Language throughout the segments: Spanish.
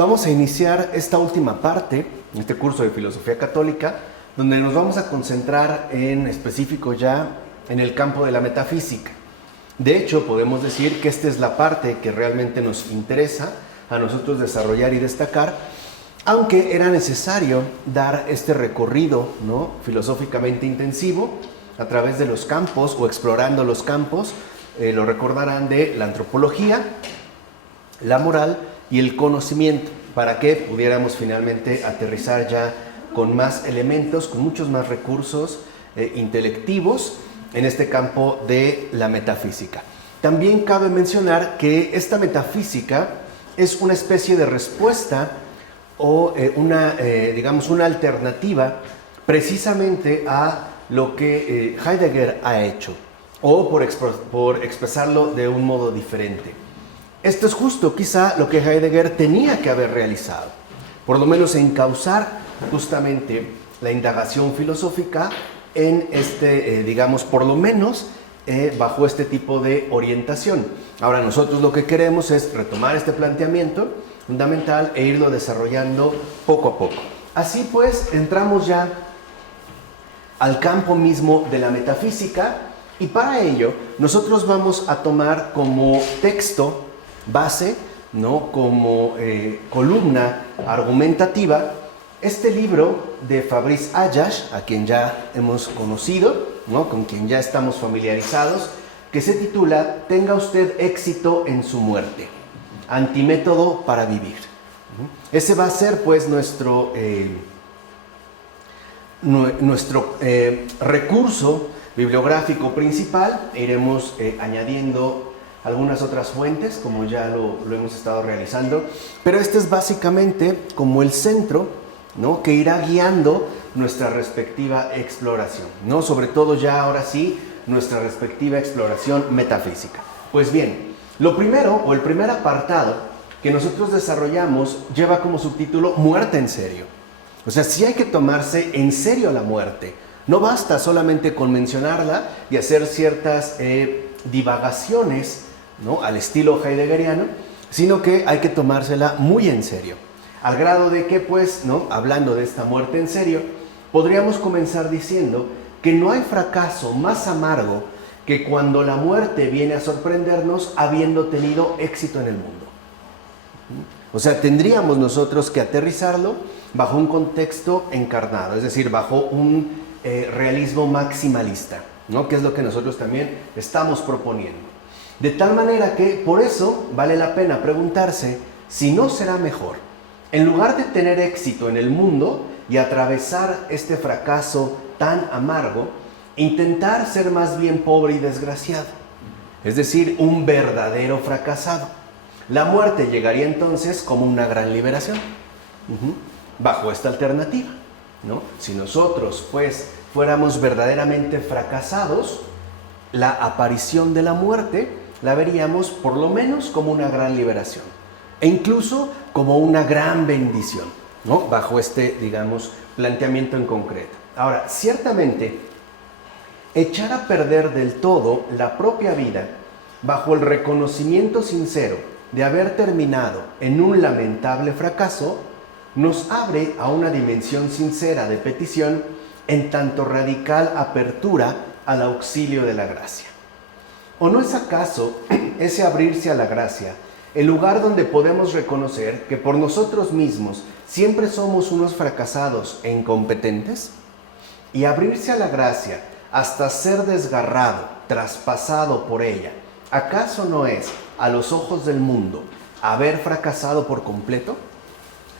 vamos a iniciar esta última parte, este curso de Filosofía Católica, donde nos vamos a concentrar en específico ya en el campo de la metafísica. De hecho, podemos decir que esta es la parte que realmente nos interesa a nosotros desarrollar y destacar, aunque era necesario dar este recorrido, ¿no?, filosóficamente intensivo a través de los campos o explorando los campos, lo recordarán, de la antropología, la moral y el conocimiento, para que pudiéramos finalmente aterrizar ya con más elementos, con muchos más recursos intelectivos en este campo de la metafísica. También cabe mencionar que esta metafísica es una especie de respuesta o digamos una alternativa precisamente a lo que Heidegger ha hecho, o por expresarlo de un modo diferente. Esto es justo quizá lo que Heidegger tenía que haber realizado, por lo menos encauzar justamente la indagación filosófica en digamos, por lo menos bajo este tipo de orientación. Ahora nosotros lo que queremos es retomar este planteamiento fundamental e irlo desarrollando poco a poco. Así pues, entramos ya al campo mismo de la metafísica, y para ello nosotros vamos a tomar como texto base, ¿no?, como columna argumentativa, este libro de Fabrice Ayash, a quien ya hemos conocido, ¿no?, con quien ya estamos familiarizados, que se titula Tenga usted éxito en su muerte, antimétodo para vivir. Ese va a ser pues nuestro recurso bibliográfico principal. Iremos añadiendo algunas otras fuentes, como ya lo hemos estado realizando, pero este es básicamente como el centro, ¿no?, que irá guiando nuestra respectiva exploración, ¿no?, sobre todo ya ahora sí, nuestra respectiva exploración metafísica. Pues bien, lo primero, o el primer apartado que nosotros desarrollamos, lleva como subtítulo Muerte en serio. O sea, sí hay que tomarse en serio la muerte. No basta solamente con mencionarla y hacer ciertas divagaciones, ¿no?, al estilo heideggeriano, sino que hay que tomársela muy en serio. Al grado de que, pues, ¿no?, hablando de esta muerte en serio, podríamos comenzar diciendo que no hay fracaso más amargo que cuando la muerte viene a sorprendernos habiendo tenido éxito en el mundo. O sea, tendríamos nosotros que aterrizarlo bajo un contexto encarnado, es decir, bajo un realismo maximalista, ¿no?, que es lo que nosotros también estamos proponiendo. De tal manera que, por eso, vale la pena preguntarse si no será mejor, en lugar de tener éxito en el mundo y atravesar este fracaso tan amargo, intentar ser más bien pobre y desgraciado, es decir, un verdadero fracasado. La muerte llegaría entonces como una gran liberación, bajo esta alternativa, ¿no? Si nosotros, pues, fuéramos verdaderamente fracasados, la aparición de la muerte la veríamos por lo menos como una gran liberación, e incluso como una gran bendición, ¿no?, bajo este, digamos, planteamiento en concreto. Ahora, ciertamente, echar a perder del todo la propia vida bajo el reconocimiento sincero de haber terminado en un lamentable fracaso, nos abre a una dimensión sincera de petición, en tanto radical apertura al auxilio de la gracia. ¿O no es acaso ese abrirse a la gracia el lugar donde podemos reconocer que por nosotros mismos siempre somos unos fracasados e incompetentes? Y abrirse a la gracia hasta ser desgarrado, traspasado por ella, ¿acaso no es, a los ojos del mundo, haber fracasado por completo?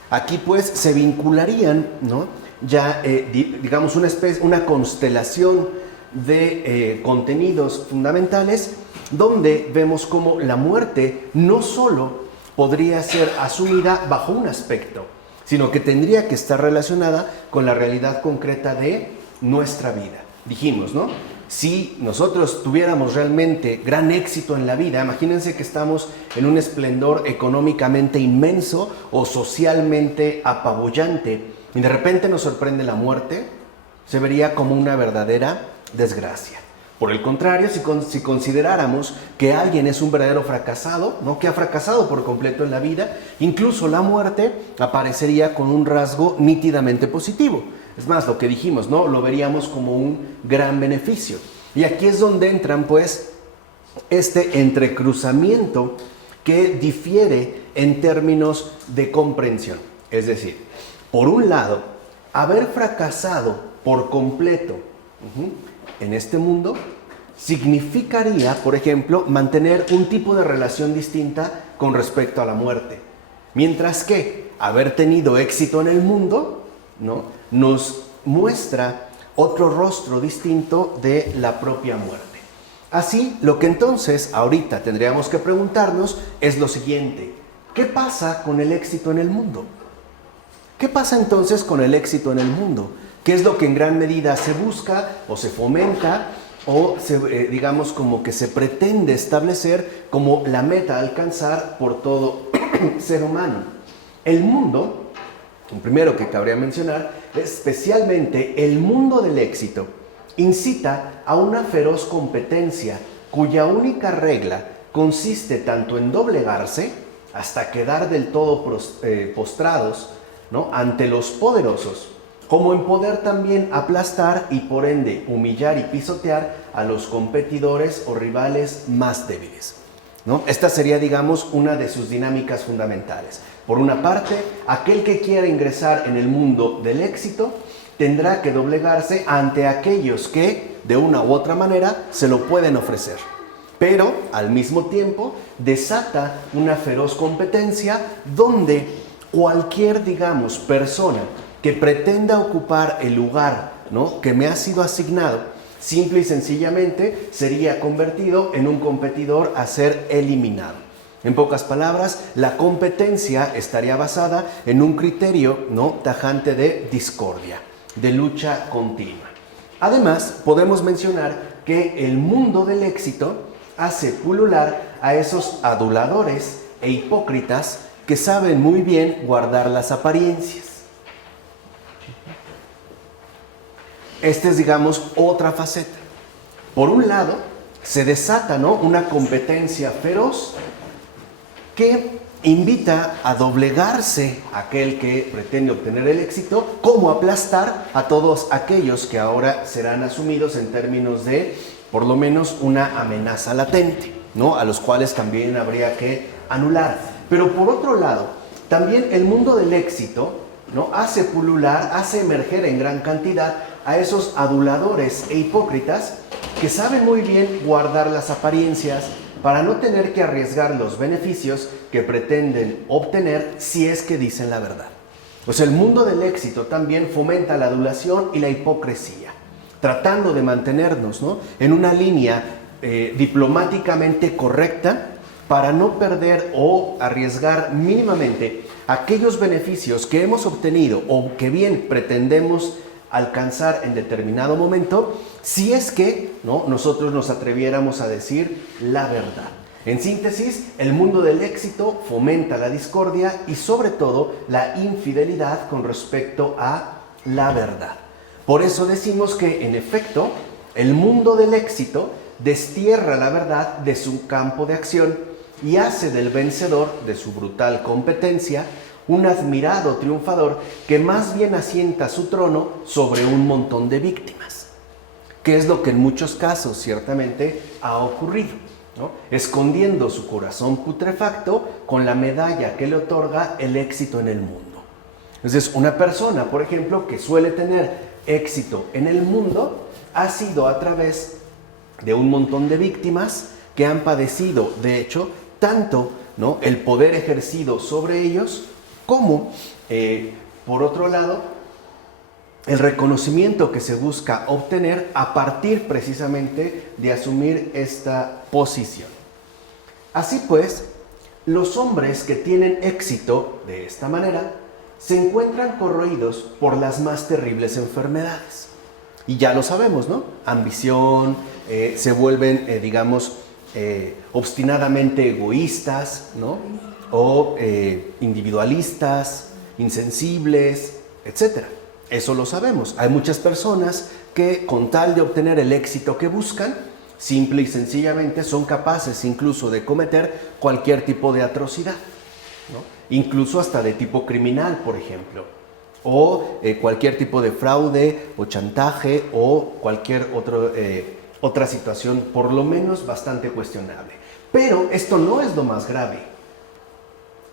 Aquí pues se vincularían, ¿no?, ya digamos una constelación de contenidos fundamentales, donde vemos cómo la muerte no solo podría ser asumida bajo un aspecto, sino que tendría que estar relacionada con la realidad concreta de nuestra vida. Dijimos, ¿no?, si nosotros tuviéramos realmente gran éxito en la vida, imagínense que estamos en un esplendor económicamente inmenso o socialmente apabullante, y de repente nos sorprende la muerte, se vería como una verdadera desgracia. Por el contrario, si consideráramos que alguien es un verdadero fracasado, ¿no? Que ha fracasado por completo en la vida, incluso la muerte aparecería con un rasgo nítidamente positivo. Es más, lo que dijimos, ¿no? Lo veríamos como un gran beneficio. Y aquí es donde entran, pues, este entrecruzamiento que difiere en términos de comprensión. Es decir, por un lado, haber fracasado por completo en este mundo significaría, por ejemplo, mantener un tipo de relación distinta con respecto a la muerte. Mientras que haber tenido éxito en el mundo, ¿no?, nos muestra otro rostro distinto de la propia muerte. Así, lo que entonces ahorita tendríamos que preguntarnos es lo siguiente: ¿qué pasa con el éxito en el mundo? ¿Qué pasa entonces con el éxito en el mundo? ¿Qué es lo que en gran medida se busca o se fomenta o digamos como que se pretende establecer como la meta a alcanzar por todo ser humano? El mundo, lo primero que cabría mencionar, especialmente el mundo del éxito, incita a una feroz competencia cuya única regla consiste tanto en doblegarse hasta quedar del todo postrados, ¿no?, ante los poderosos, como en poder también aplastar y por ende humillar y pisotear a los competidores o rivales más débiles, ¿no? Esta sería, digamos, una de sus dinámicas fundamentales. Por una parte, aquel que quiera ingresar en el mundo del éxito tendrá que doblegarse ante aquellos que, de una u otra manera, se lo pueden ofrecer. Pero, al mismo tiempo, desata una feroz competencia donde cualquier, digamos, persona que pretenda ocupar el lugar, ¿no?, que me ha sido asignado, simple y sencillamente sería convertido en un competidor a ser eliminado. En pocas palabras, la competencia estaría basada en un criterio, ¿no?, tajante de discordia, de lucha continua. Además, podemos mencionar que el mundo del éxito hace pulular a esos aduladores e hipócritas que saben muy bien guardar las apariencias. Esta es, digamos, otra faceta. Por un lado, se desata, ¿no?, una competencia feroz que invita a doblegarse a aquel que pretende obtener el éxito, como aplastar a todos aquellos que ahora serán asumidos en términos de, por lo menos, una amenaza latente, ¿no?, a los cuales también habría que anular. Pero por otro lado, también el mundo del éxito, ¿no?, hace pulular, hace emerger en gran cantidad a esos aduladores e hipócritas que saben muy bien guardar las apariencias para no tener que arriesgar los beneficios que pretenden obtener si es que dicen la verdad. Pues el mundo del éxito también fomenta la adulación y la hipocresía, tratando de mantenernos, ¿no?, en una línea diplomáticamente correcta para no perder o arriesgar mínimamente aquellos beneficios que hemos obtenido o que bien pretendemos alcanzar en determinado momento, si es que, ¿no?, nosotros nos atreviéramos a decir la verdad. En síntesis, el mundo del éxito fomenta la discordia y sobre todo la infidelidad con respecto a la verdad. Por eso decimos que, en efecto, el mundo del éxito destierra la verdad de su campo de acción y hace del vencedor de su brutal competencia un admirado triunfador que más bien asienta su trono sobre un montón de víctimas, que es lo que en muchos casos ciertamente ha ocurrido, ¿no?, escondiendo su corazón putrefacto con la medalla que le otorga el éxito en el mundo. Entonces, una persona, por ejemplo, que suele tener éxito en el mundo, ha sido a través de un montón de víctimas que han padecido, de hecho, tanto, ¿no?, el poder ejercido sobre ellos, como, por otro lado, el reconocimiento que se busca obtener a partir precisamente de asumir esta posición. Así pues, los hombres que tienen éxito de esta manera se encuentran corroídos por las más terribles enfermedades. Y ya lo sabemos, ¿no? Ambición, se vuelven, digamos, obstinadamente egoístas, ¿no?, o individualistas, insensibles, etc. Eso lo sabemos. Hay muchas personas que, con tal de obtener el éxito que buscan, Simple y sencillamente son capaces incluso de cometer cualquier tipo de atrocidad, ¿no? Incluso hasta de tipo criminal, por ejemplo, o cualquier tipo de fraude o chantaje o cualquier otra situación por lo menos bastante cuestionable. Pero esto no es lo más grave,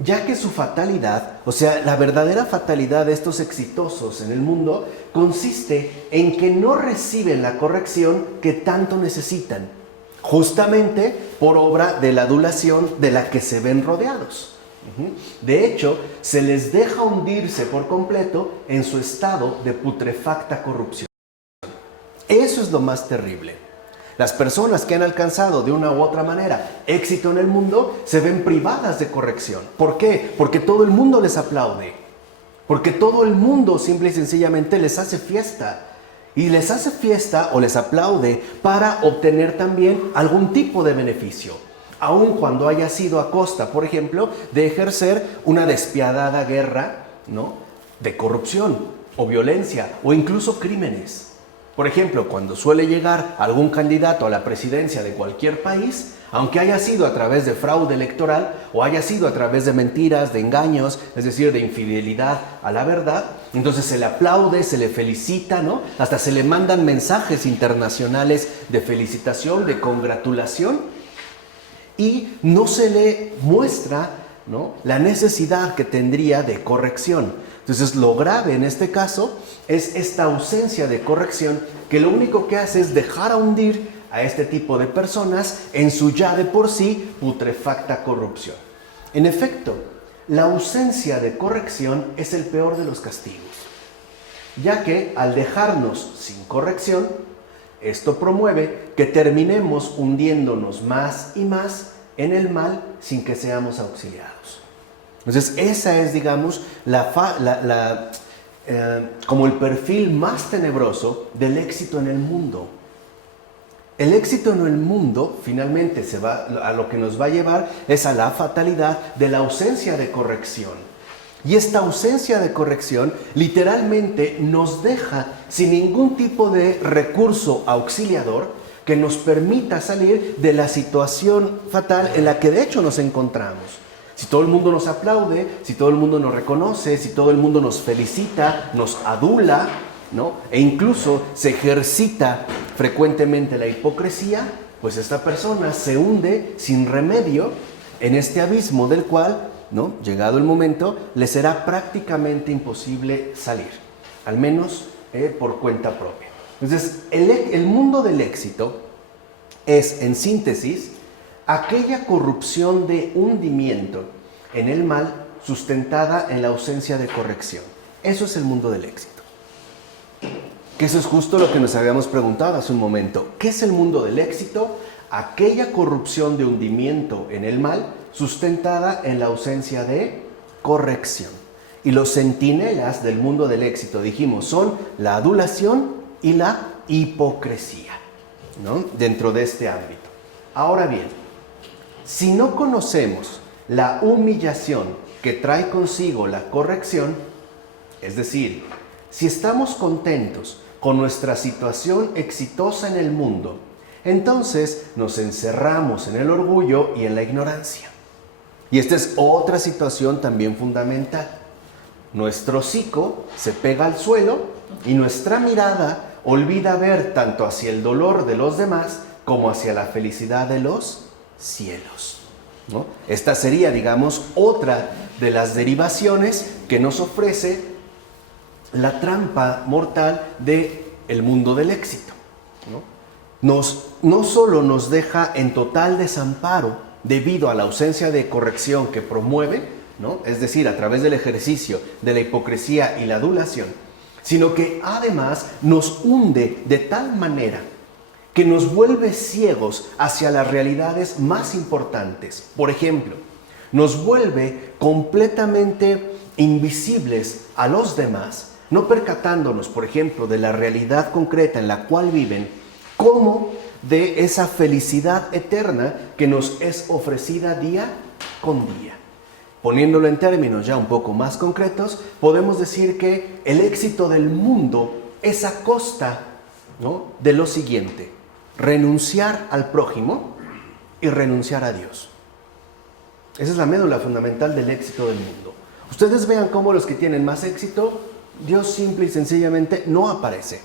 ya que su fatalidad, o sea, la verdadera fatalidad de estos exitosos en el mundo consiste en que no reciben la corrección que tanto necesitan, justamente por obra de la adulación de la que se ven rodeados. De hecho, se les deja hundirse por completo en su estado de putrefacta corrupción. Eso es lo más terrible. Las personas que han alcanzado de una u otra manera éxito en el mundo se ven privadas de corrección. ¿Por qué? Porque todo el mundo les aplaude. Porque todo el mundo simple y sencillamente les hace fiesta. Y les hace fiesta o les aplaude para obtener también algún tipo de beneficio. Aun cuando haya sido a costa, por ejemplo, de ejercer una despiadada guerra, ¿no?, de corrupción o violencia o incluso crímenes. Por ejemplo, cuando suele llegar algún candidato a la presidencia de cualquier país, aunque haya sido a través de fraude electoral o haya sido a través de mentiras, de engaños, es decir, de infidelidad a la verdad, entonces se le aplaude, se le felicita, ¿no? Hasta se le mandan mensajes internacionales de felicitación, de congratulación, y no se le muestra, ¿no?, la necesidad que tendría de corrección. Entonces, lo grave en este caso es esta ausencia de corrección, que lo único que hace es dejar a hundir a este tipo de personas en su ya de por sí putrefacta corrupción. En efecto, la ausencia de corrección es el peor de los castigos, ya que al dejarnos sin corrección, esto promueve que terminemos hundiéndonos más y más en el mal sin que seamos auxiliados. Entonces, esa es, digamos, como el perfil más tenebroso del éxito en el mundo. El éxito en el mundo, finalmente, a lo que nos va a llevar es a la fatalidad de la ausencia de corrección. Y esta ausencia de corrección literalmente nos deja sin ningún tipo de recurso auxiliador que nos permita salir de la situación fatal en la que de hecho nos encontramos. Si todo el mundo nos aplaude, si todo el mundo nos reconoce, si todo el mundo nos felicita, nos adula, ¿no?, e incluso se ejercita frecuentemente la hipocresía, pues esta persona se hunde sin remedio en este abismo del cual, ¿no?, llegado el momento, le será prácticamente imposible salir, al menos por cuenta propia. Entonces, el mundo del éxito es, en síntesis, aquella corrupción de hundimiento en el mal sustentada en la ausencia de corrección. Eso es el mundo del éxito. Que eso es justo lo que nos habíamos preguntado hace un momento. ¿Qué es el mundo del éxito? Aquella corrupción de hundimiento en el mal sustentada en la ausencia de corrección. Y los centinelas del mundo del éxito, dijimos, son la adulación y la hipocresía, ¿no?, dentro de este ámbito. Ahora bien, si no conocemos la humillación que trae consigo la corrección, es decir, si estamos contentos con nuestra situación exitosa en el mundo, entonces nos encerramos en el orgullo y en la ignorancia. Y esta es otra situación también fundamental. Nuestro hocico se pega al suelo y nuestra mirada olvida ver tanto hacia el dolor de los demás como hacia la felicidad de los cielos, ¿no? Esta sería, digamos, otra de las derivaciones que nos ofrece la trampa mortal del mundo del éxito, ¿no? No solo nos deja en total desamparo debido a la ausencia de corrección que promueve, ¿no?, es decir, a través del ejercicio de la hipocresía y la adulación, sino que además nos hunde de tal manera que nos vuelve ciegos hacia las realidades más importantes. Por ejemplo, nos vuelve completamente invisibles a los demás, no percatándonos, por ejemplo, de la realidad concreta en la cual viven, como de esa felicidad eterna que nos es ofrecida día con día. Poniéndolo en términos ya un poco más concretos, podemos decir que el éxito del mundo es a costa, ¿no?, de lo siguiente. renunciar al prójimo y renunciar a Dios. Esa es la médula fundamental del éxito del mundo. Ustedes vean cómo los que tienen más éxito, Dios simple y sencillamente no aparece.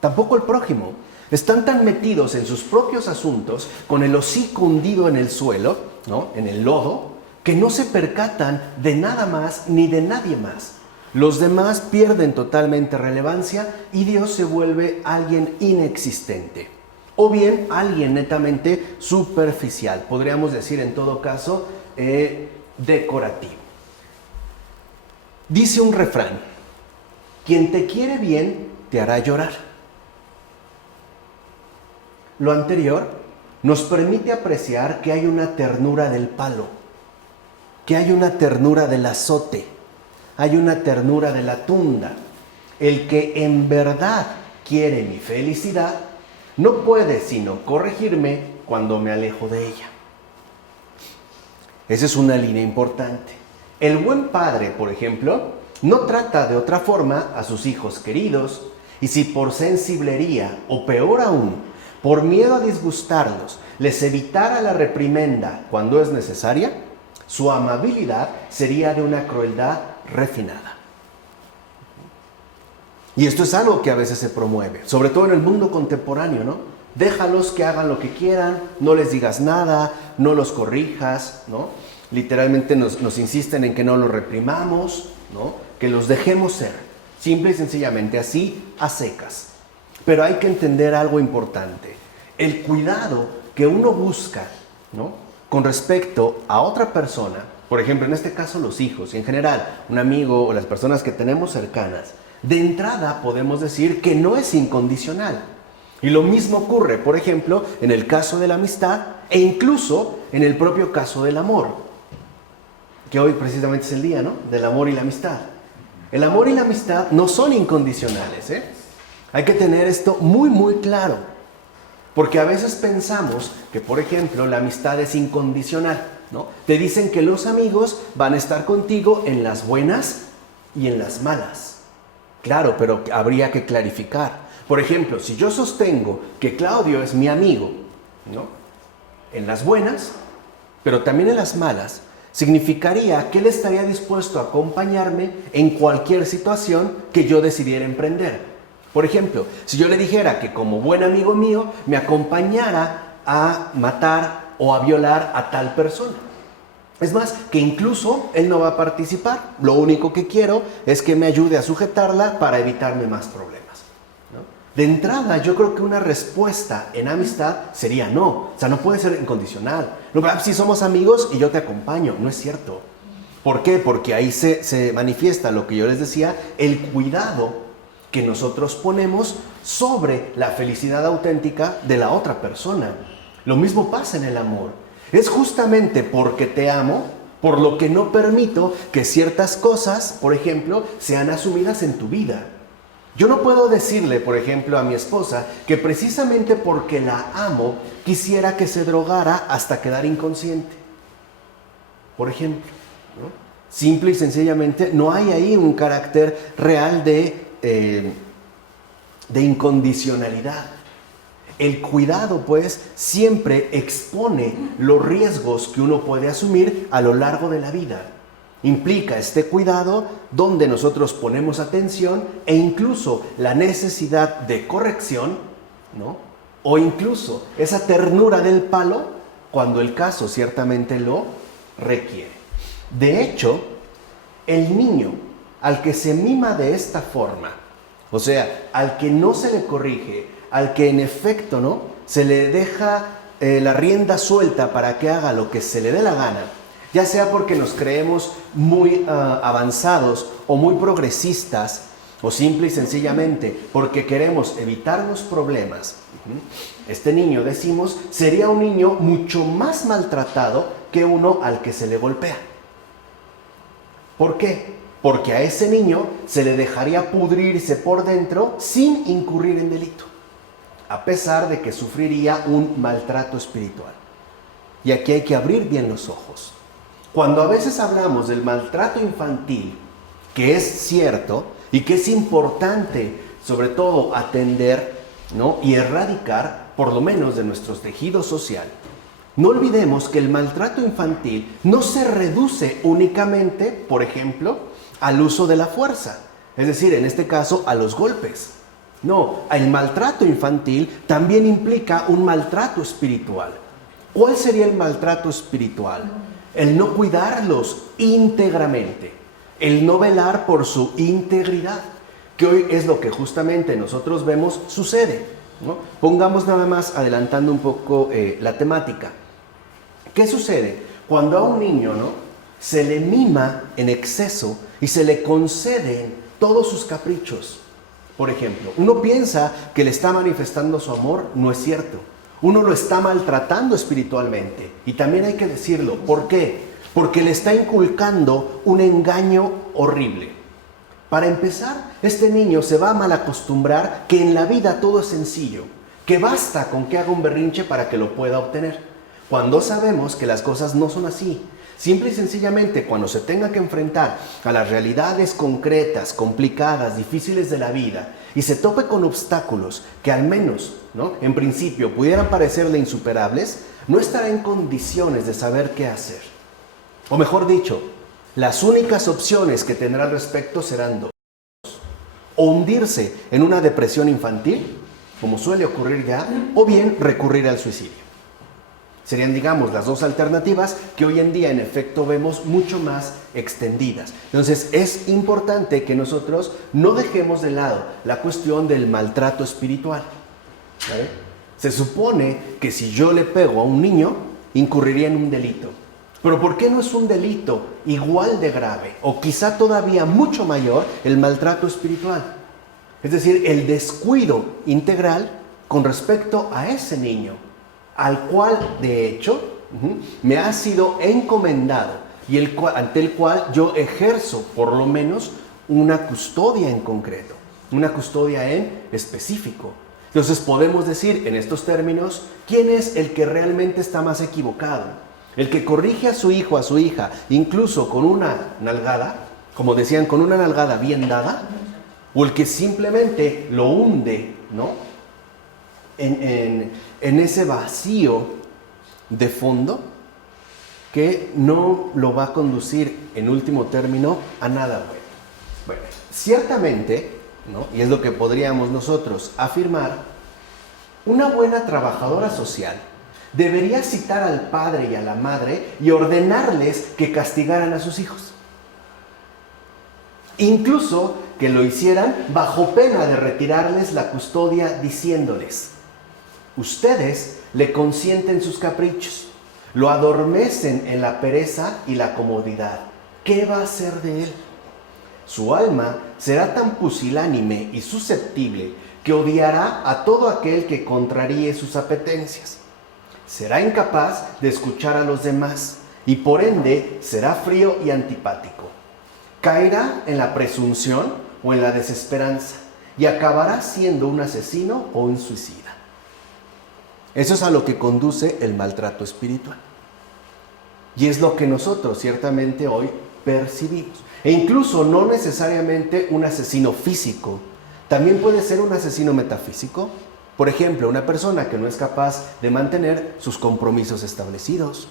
Tampoco el prójimo. Están tan metidos en sus propios asuntos, con el hocico hundido en el suelo, ¿no?, en el lodo, que no se percatan de nada más ni de nadie más. Los demás pierden totalmente relevancia y Dios se vuelve alguien inexistente. O bien alguien netamente superficial, podríamos decir en todo caso decorativo. Dice un refrán: quien te quiere bien te hará llorar. Lo anterior nos permite apreciar que hay una ternura del palo, que hay una ternura del azote, hay una ternura de la tunda. El que en verdad quiere mi felicidad no puede sino corregirme cuando me alejo de ella. Esa es una línea importante. El buen padre, por ejemplo, no trata de otra forma a sus hijos queridos, y si por sensiblería, o peor aún, por miedo a disgustarlos, les evitara la reprimenda cuando es necesaria, su amabilidad sería de una crueldad refinada. Y esto es algo que a veces se promueve, sobre todo en el mundo contemporáneo, ¿no? Déjalos que hagan lo que quieran, no les digas nada, no los corrijas, ¿no? Literalmente nos insisten en que no los reprimamos, ¿no?, que los dejemos ser, simple y sencillamente así, a secas. Pero hay que entender algo importante: el cuidado que uno busca, ¿no?, con respecto a otra persona, por ejemplo, en este caso los hijos, y en general un amigo o las personas que tenemos cercanas, de entrada podemos decir que no es incondicional. Y lo mismo ocurre, por ejemplo, en el caso de la amistad e incluso en el propio caso del amor, que hoy precisamente es el día, ¿no?, del amor y la amistad. El amor y la amistad no son incondicionales, ¿eh? Hay que tener esto muy, muy claro, porque a veces pensamos que, por ejemplo, la amistad es incondicional, ¿no? Te dicen que los amigos van a estar contigo en las buenas y en las malas. Claro, pero habría que clarificar. Por ejemplo, si yo sostengo que Claudio es mi amigo, ¿no?, en las buenas, pero también en las malas, significaría que él estaría dispuesto a acompañarme en cualquier situación que yo decidiera emprender. Por ejemplo, si yo le dijera que como buen amigo mío me acompañara a matar o a violar a tal persona. Es más, que incluso él no va a participar. Lo único que quiero es que me ayude a sujetarla para evitarme más problemas, ¿no? De entrada, yo creo que una respuesta en amistad sería no. O sea, no puede ser incondicional. No, si somos amigos y yo te acompaño. No es cierto. ¿Por qué? Porque ahí se manifiesta lo que yo les decía, el cuidado que nosotros ponemos sobre la felicidad auténtica de la otra persona. Lo mismo pasa en el amor. Es justamente porque te amo, por lo que no permito que ciertas cosas, por ejemplo, sean asumidas en tu vida. Yo no puedo decirle, por ejemplo, a mi esposa que precisamente porque la amo, quisiera que se drogara hasta quedar inconsciente. Por ejemplo, ¿no? Simple y sencillamente no hay ahí un carácter real de incondicionalidad. El cuidado, pues, siempre expone los riesgos que uno puede asumir a lo largo de la vida. Implica este cuidado donde nosotros ponemos atención e incluso la necesidad de corrección, ¿no?, o incluso esa ternura del palo cuando el caso ciertamente lo requiere. De hecho, el niño al que se mima de esta forma, o sea, al que no se le corrige, al que en efecto, ¿no?, se le deja la rienda suelta para que haga lo que se le dé la gana, ya sea porque nos creemos muy avanzados o muy progresistas, o simple y sencillamente porque queremos evitarnos problemas. Este niño, decimos, sería un niño mucho más maltratado que uno al que se le golpea. ¿Por qué? Porque a ese niño se le dejaría pudrirse por dentro sin incurrir en delito, a pesar de que sufriría un maltrato espiritual. Y aquí hay que abrir bien los ojos. Cuando a veces hablamos del maltrato infantil, que es cierto y que es importante, sobre todo, atender, ¿no?, y erradicar, por lo menos de nuestro tejido social, no olvidemos que el maltrato infantil no se reduce únicamente, por ejemplo, al uso de la fuerza, es decir, en este caso, a los golpes. No, el maltrato infantil también implica un maltrato espiritual. ¿Cuál sería el maltrato espiritual? El no cuidarlos íntegramente, el no velar por su integridad, que hoy es lo que justamente nosotros vemos sucede, ¿no? Pongamos nada más, adelantando un poco la temática. ¿Qué sucede? Cuando a un niño, ¿no?, se le mima en exceso y se le conceden todos sus caprichos. Por ejemplo, uno piensa que le está manifestando su amor, no es cierto. Uno lo está maltratando espiritualmente. Y también hay que decirlo. ¿Por qué? Porque le está inculcando un engaño horrible. Para empezar, este niño se va a malacostumbrar que en la vida todo es sencillo, que basta con que haga un berrinche para que lo pueda obtener. Cuando sabemos que las cosas no son así. Simple y sencillamente, cuando se tenga que enfrentar a las realidades concretas, complicadas, difíciles de la vida, y se tope con obstáculos que al menos, ¿no?, en principio pudieran parecerle insuperables, no estará en condiciones de saber qué hacer. O mejor dicho, las únicas opciones que tendrá al respecto serán dos. O hundirse en una depresión infantil, como suele ocurrir ya, o bien recurrir al suicidio. Serían, digamos, las dos alternativas que hoy en día en efecto vemos mucho más extendidas. Entonces es importante que nosotros no dejemos de lado la cuestión del maltrato espiritual, ¿vale? Se supone que si yo le pego a un niño, incurriría en un delito. Pero ¿por qué no es un delito igual de grave o quizá todavía mucho mayor el maltrato espiritual? Es decir, el descuido integral con respecto a ese niño, al cual, de hecho, me ha sido encomendado y ante el cual yo ejerzo, por lo menos, una custodia en concreto, una custodia en específico. Entonces podemos decir, en estos términos, ¿quién es el que realmente está más equivocado? ¿El que corrige a su hijo, a su hija, incluso con una nalgada, como decían, con una nalgada bien dada? ¿O el que simplemente lo hunde, ¿no?, en ese vacío de fondo que no lo va a conducir en último término a nada bueno? Bueno, ciertamente, ¿no?, y es lo que podríamos nosotros afirmar, una buena trabajadora social debería citar al padre y a la madre y ordenarles que castigaran a sus hijos. Incluso que lo hicieran bajo pena de retirarles la custodia diciéndoles: ustedes le consienten sus caprichos, lo adormecen en la pereza y la comodidad. ¿Qué va a hacer de él? Su alma será tan pusilánime y susceptible que odiará a todo aquel que contraríe sus apetencias. Será incapaz de escuchar a los demás y por ende será frío y antipático. Caerá en la presunción o en la desesperanza y acabará siendo un asesino o un suicida. Eso es a lo que conduce el maltrato espiritual. Y es lo que nosotros ciertamente hoy percibimos. E incluso no necesariamente un asesino físico. También puede ser un asesino metafísico. Por ejemplo, una persona que no es capaz de mantener sus compromisos establecidos.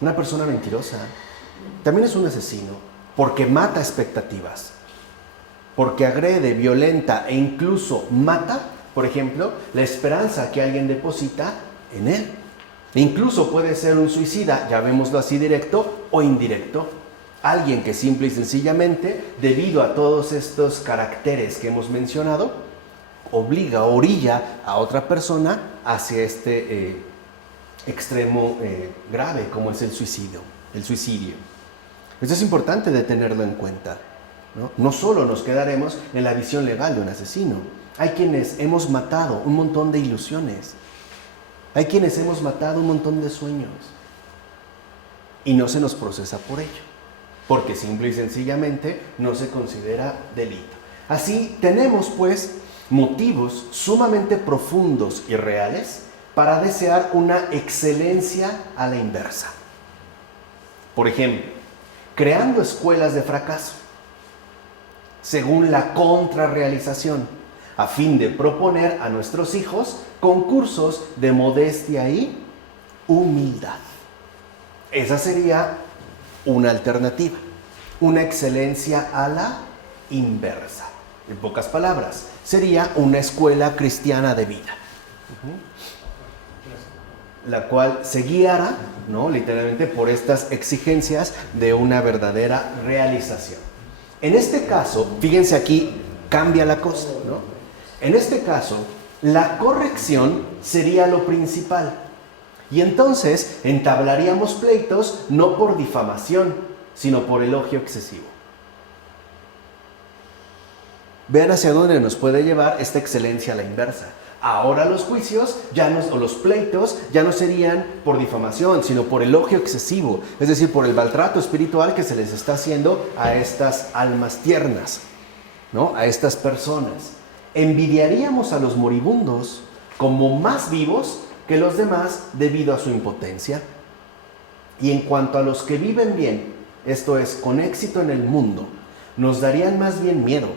Una persona mentirosa. También es un asesino porque mata expectativas. Porque agrede, violenta e incluso mata, por ejemplo, la esperanza que alguien deposita en él. E incluso puede ser un suicida, llamémoslo así, directo o indirecto. Alguien que simple y sencillamente, debido a todos estos caracteres que hemos mencionado, obliga o orilla a otra persona hacia este extremo grave como es el suicidio. Esto es importante de tenerlo en cuenta, ¿no? No solo nos quedaremos en la visión legal de un asesino. Hay quienes hemos matado un montón de ilusiones. Hay quienes hemos matado un montón de sueños. Y no se nos procesa por ello. Porque simple y sencillamente no se considera delito. Así tenemos pues motivos sumamente profundos y reales para desear una excelencia a la inversa. Por ejemplo, creando escuelas de fracaso, según la contrarrealización, a fin de proponer a nuestros hijos concursos de modestia y humildad. Esa sería una alternativa, una excelencia a la inversa. En pocas palabras, sería una escuela cristiana de vida, la cual se guiara, ¿no?, literalmente por estas exigencias de una verdadera realización. En este caso, fíjense aquí, cambia la cosa, ¿no? En este caso, la corrección sería lo principal. Y entonces entablaríamos pleitos no por difamación, sino por elogio excesivo. Vean hacia dónde nos puede llevar esta excelencia a la inversa. Ahora los juicios o los pleitos ya no serían por difamación, sino por elogio excesivo, es decir, por el maltrato espiritual que se les está haciendo a estas almas tiernas, ¿no?, a estas personas. Envidiaríamos a los moribundos como más vivos que los demás debido a su impotencia. Y en cuanto a los que viven bien, esto es, con éxito en el mundo, nos darían más bien miedo.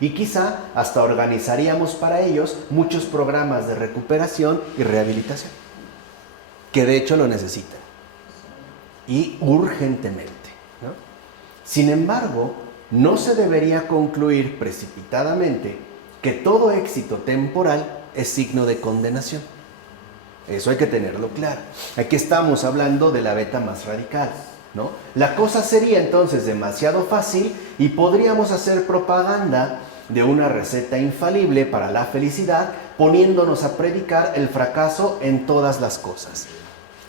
Y quizá hasta organizaríamos para ellos muchos programas de recuperación y rehabilitación, que de hecho lo necesitan, y urgentemente, ¿no? Sin embargo, no se debería concluir precipitadamente que todo éxito temporal es signo de condenación. Eso hay que tenerlo claro. Aquí estamos hablando de la beta más radical, ¿no? La cosa sería entonces demasiado fácil y podríamos hacer propaganda de una receta infalible para la felicidad, poniéndonos a predicar el fracaso en todas las cosas.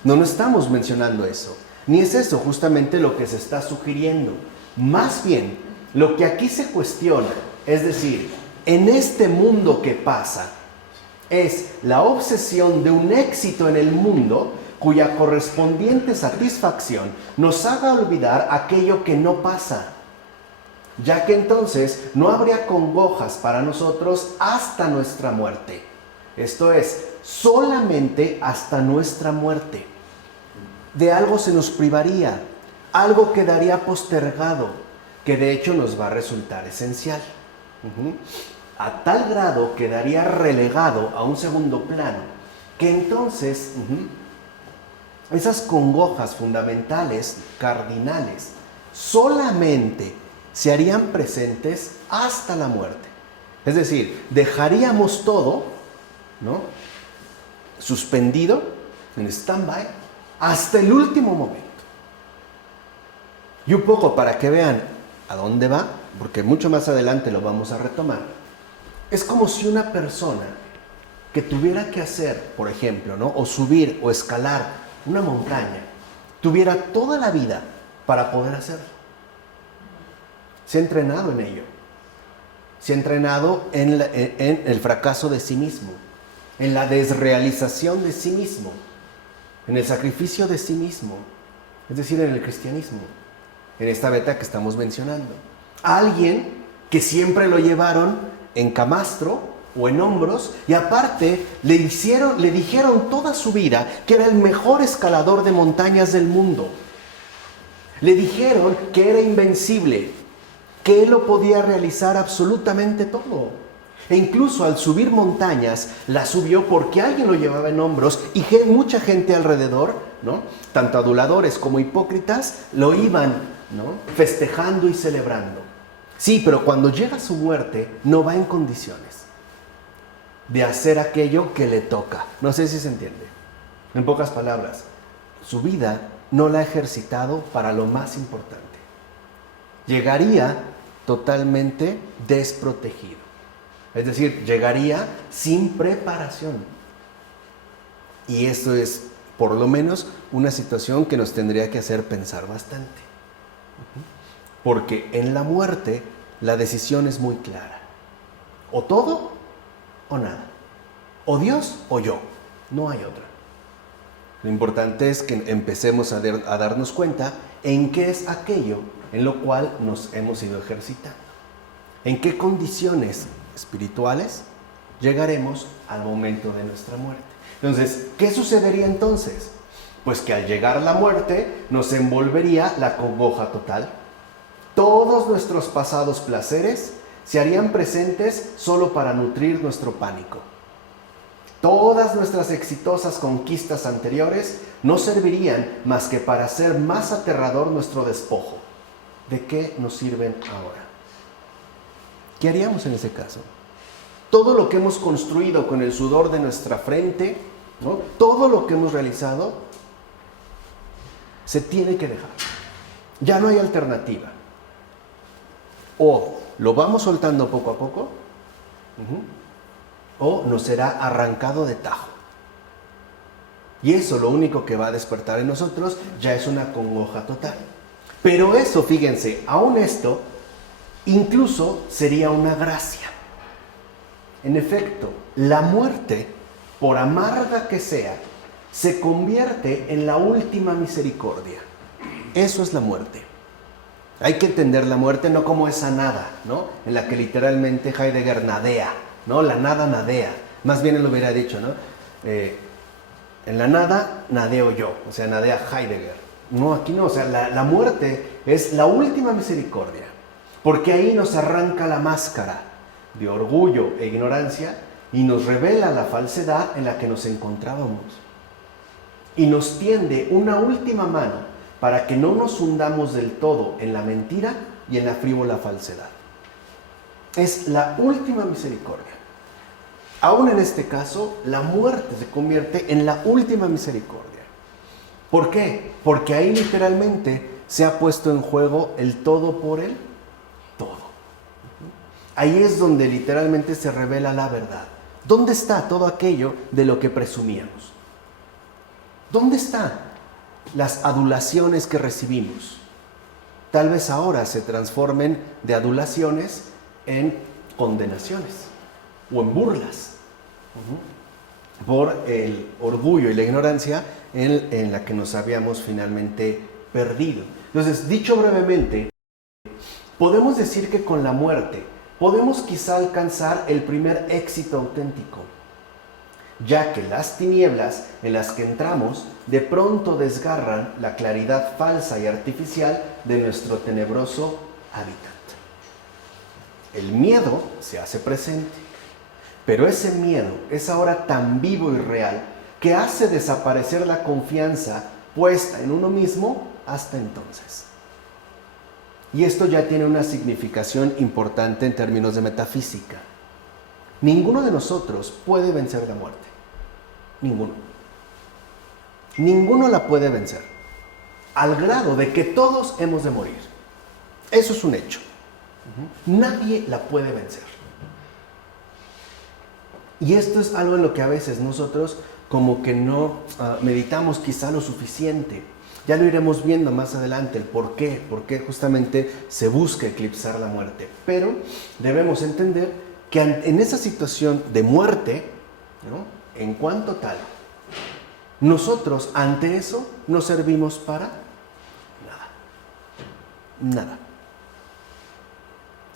No estamos mencionando eso, ni es eso justamente lo que se está sugiriendo. Más bien, lo que aquí se cuestiona, es decir, en este mundo que pasa, es la obsesión de un éxito en el mundo cuya correspondiente satisfacción nos haga olvidar aquello que no pasa, ya que entonces no habría congojas para nosotros hasta nuestra muerte. Esto es, solamente hasta nuestra muerte. De algo se nos privaría, algo quedaría postergado, que de hecho nos va a resultar esencial. A tal grado quedaría relegado a un segundo plano, que entonces esas congojas fundamentales, cardinales, solamente se harían presentes hasta la muerte. Es decir, dejaríamos todo, ¿no?, suspendido, en stand-by, hasta el último momento. Y un poco para que vean a dónde va, porque mucho más adelante lo vamos a retomar. Es como si una persona que tuviera que hacer, por ejemplo, ¿no?, o subir o escalar una montaña, tuviera toda la vida para poder hacerlo. Se ha entrenado en ello. Se ha entrenado en el fracaso de sí mismo, en la desrealización de sí mismo, en el sacrificio de sí mismo, es decir, en el cristianismo, en esta beta que estamos mencionando. Alguien que siempre lo llevaron en camastro o en hombros, y aparte le dijeron toda su vida que era el mejor escalador de montañas del mundo. Le dijeron que era invencible, que él lo podía realizar absolutamente todo. E incluso al subir montañas, la subió porque alguien lo llevaba en hombros y mucha gente alrededor, ¿no?, tanto aduladores como hipócritas, lo iban, ¿no?, festejando y celebrando. Sí, pero cuando llega su muerte, no va en condiciones de hacer aquello que le toca. No sé si se entiende. En pocas palabras, su vida no la ha ejercitado para lo más importante. Llegaría totalmente desprotegido. Es decir, llegaría sin preparación. Y esto es, por lo menos, una situación que nos tendría que hacer pensar bastante. Porque en la muerte la decisión es muy clara. O todo o nada. O Dios o yo. No hay otra. Lo importante es que empecemos a darnos cuenta en qué es aquello en lo cual nos hemos ido ejercitando. En qué condiciones espirituales llegaremos al momento de nuestra muerte. Entonces, ¿qué sucedería entonces? Pues que al llegar la muerte nos envolvería la congoja total. Todos nuestros pasados placeres se harían presentes solo para nutrir nuestro pánico. Todas nuestras exitosas conquistas anteriores no servirían más que para hacer más aterrador nuestro despojo. ¿De qué nos sirven ahora? ¿Qué haríamos en ese caso? Todo lo que hemos construido con el sudor de nuestra frente, ¿no? Todo lo que hemos realizado, se tiene que dejar. Ya no hay alternativa. O lo vamos soltando poco a poco, o nos será arrancado de tajo. Y eso lo único que va a despertar en nosotros ya es una congoja total. Pero eso, fíjense, aún esto, incluso sería una gracia. En efecto, la muerte, por amarga que sea, se convierte en la última misericordia. Eso es la muerte. Hay que entender la muerte no como esa nada, ¿no? En la que literalmente Heidegger nadea, ¿no? La nada nadea. Más bien él lo hubiera dicho, ¿no? En la nada nadeo yo, o sea, nadea Heidegger. No, aquí no, o sea, la muerte es la última misericordia, porque ahí nos arranca la máscara de orgullo e ignorancia y nos revela la falsedad en la que nos encontrábamos. Y nos tiende una última mano para que no nos hundamos del todo en la mentira y en la frívola falsedad. Es la última misericordia. Aún en este caso, la muerte se convierte en la última misericordia. ¿Por qué? Porque ahí literalmente se ha puesto en juego el todo por el todo. Ahí es donde literalmente se revela la verdad. ¿Dónde está todo aquello de lo que presumíamos? ¿Dónde están las adulaciones que recibimos? Tal vez ahora se transformen de adulaciones en condenaciones o en burlas por el orgullo y la ignorancia en la que nos habíamos finalmente perdido. Entonces, dicho brevemente, podemos decir que con la muerte podemos quizá alcanzar el primer éxito auténtico, ya que las tinieblas en las que entramos de pronto desgarran la claridad falsa y artificial de nuestro tenebroso hábitat. El miedo se hace presente, pero ese miedo es ahora tan vivo y real que hace desaparecer la confianza puesta en uno mismo hasta entonces. Y esto ya tiene una significación importante en términos de metafísica. Ninguno de nosotros puede vencer la muerte. Ninguno. Ninguno la puede vencer. Al grado de que todos hemos de morir. Eso es un hecho. Nadie la puede vencer. Y esto es algo en lo que a veces nosotros como que no meditamos quizá lo suficiente. Ya lo iremos viendo más adelante el por qué justamente se busca eclipsar la muerte. Pero debemos entender que en esa situación de muerte, ¿no?, en cuanto tal, nosotros ante eso no servimos para nada. Nada.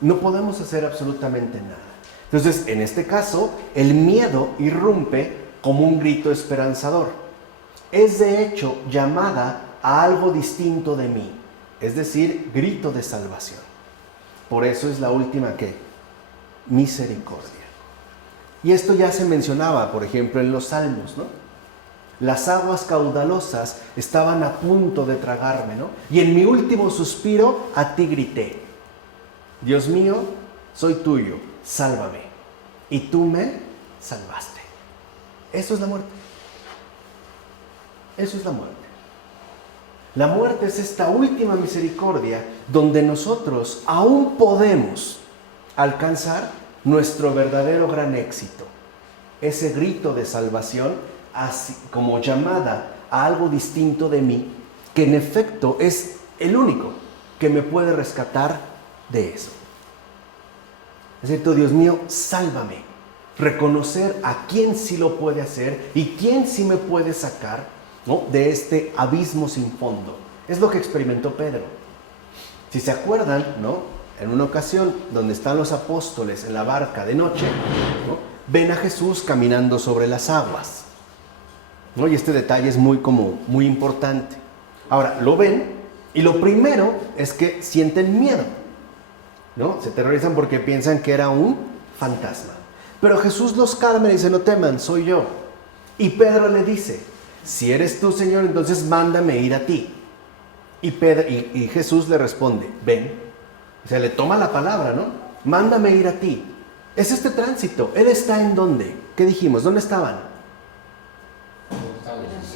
No podemos hacer absolutamente nada. Entonces, en este caso, el miedo irrumpe como un grito esperanzador. Es de hecho llamada a algo distinto de mí, es decir, grito de salvación. Por eso es la última ¿qué? Misericordia. Y esto ya se mencionaba, por ejemplo, en los Salmos, ¿no? Las aguas caudalosas estaban a punto de tragarme, ¿no? Y en mi último suspiro a ti grité: Dios mío, soy tuyo, sálvame. Y tú me salvaste. Eso es la muerte. Eso es la muerte. La muerte es esta última misericordia donde nosotros aún podemos alcanzar nuestro verdadero gran éxito. Ese grito de salvación, así como llamada a algo distinto de mí, que en efecto es el único que me puede rescatar de eso. Es cierto, Dios mío, sálvame. Reconocer a quién sí lo puede hacer y quién sí me puede sacar, ¿no?, de este abismo sin fondo. Es lo que experimentó Pedro. Si se acuerdan, ¿no?, en una ocasión donde están los apóstoles en la barca de noche, ¿no?, ven a Jesús caminando sobre las aguas, ¿no? Y este detalle es muy importante. Ahora, lo ven y lo primero es que sienten miedo. ¿no? Se aterrorizan porque piensan que era un fantasma. Pero Jesús los calma y dice, no teman, soy yo. Y Pedro le dice, si eres tú, Señor, entonces mándame ir a ti. Y Jesús le responde, ven. O sea, le toma la palabra, ¿no? Mándame ir a ti. Es este tránsito. ¿Él está en dónde? ¿Qué dijimos? ¿Dónde estaban?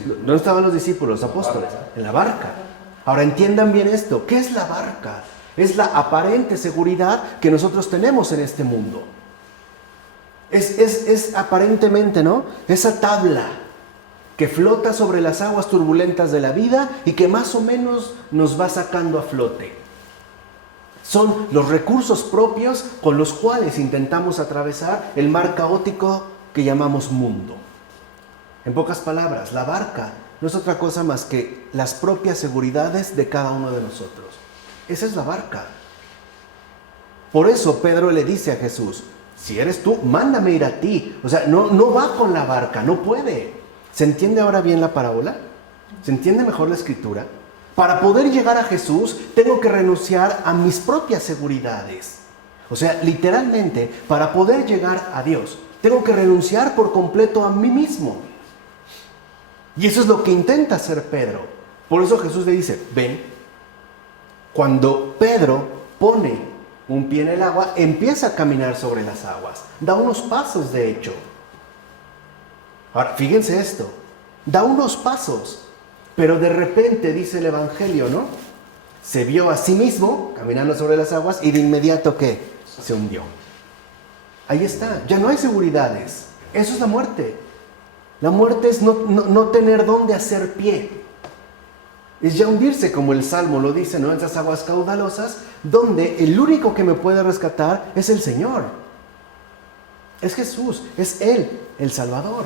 ¿Dónde estaban los discípulos, los apóstoles? En la barca. Ahora entiendan bien esto. ¿Qué es la barca? Es la aparente seguridad que nosotros tenemos en este mundo. Es aparentemente, ¿no? Esa tabla que flota sobre las aguas turbulentas de la vida y que más o menos nos va sacando a flote. Son los recursos propios con los cuales intentamos atravesar el mar caótico que llamamos mundo. En pocas palabras, la barca no es otra cosa más que las propias seguridades de cada uno de nosotros. Esa es la barca. Por eso Pedro le dice a Jesús, si eres tú, mándame ir a ti. O sea, no va con la barca, no puede. ¿Se entiende ahora bien la parábola? ¿Se entiende mejor la escritura? Para poder llegar a Jesús, tengo que renunciar a mis propias seguridades. O sea, literalmente, para poder llegar a Dios, tengo que renunciar por completo a mí mismo. Y eso es lo que intenta hacer Pedro. Por eso Jesús le dice, ven. Cuando Pedro pone un pie en el agua, empieza a caminar sobre las aguas. Da unos pasos, de hecho. Ahora, fíjense esto. Da unos pasos. Pero de repente, dice el Evangelio, ¿no? Se vio a sí mismo caminando sobre las aguas y de inmediato, ¿qué? Se hundió. Ahí está. Ya no hay seguridades. Eso es la muerte. La muerte es no tener dónde hacer pie. Es ya hundirse, como el Salmo lo dice, ¿no? En esas aguas caudalosas, donde el único que me puede rescatar es el Señor. Es Jesús, es Él, el Salvador.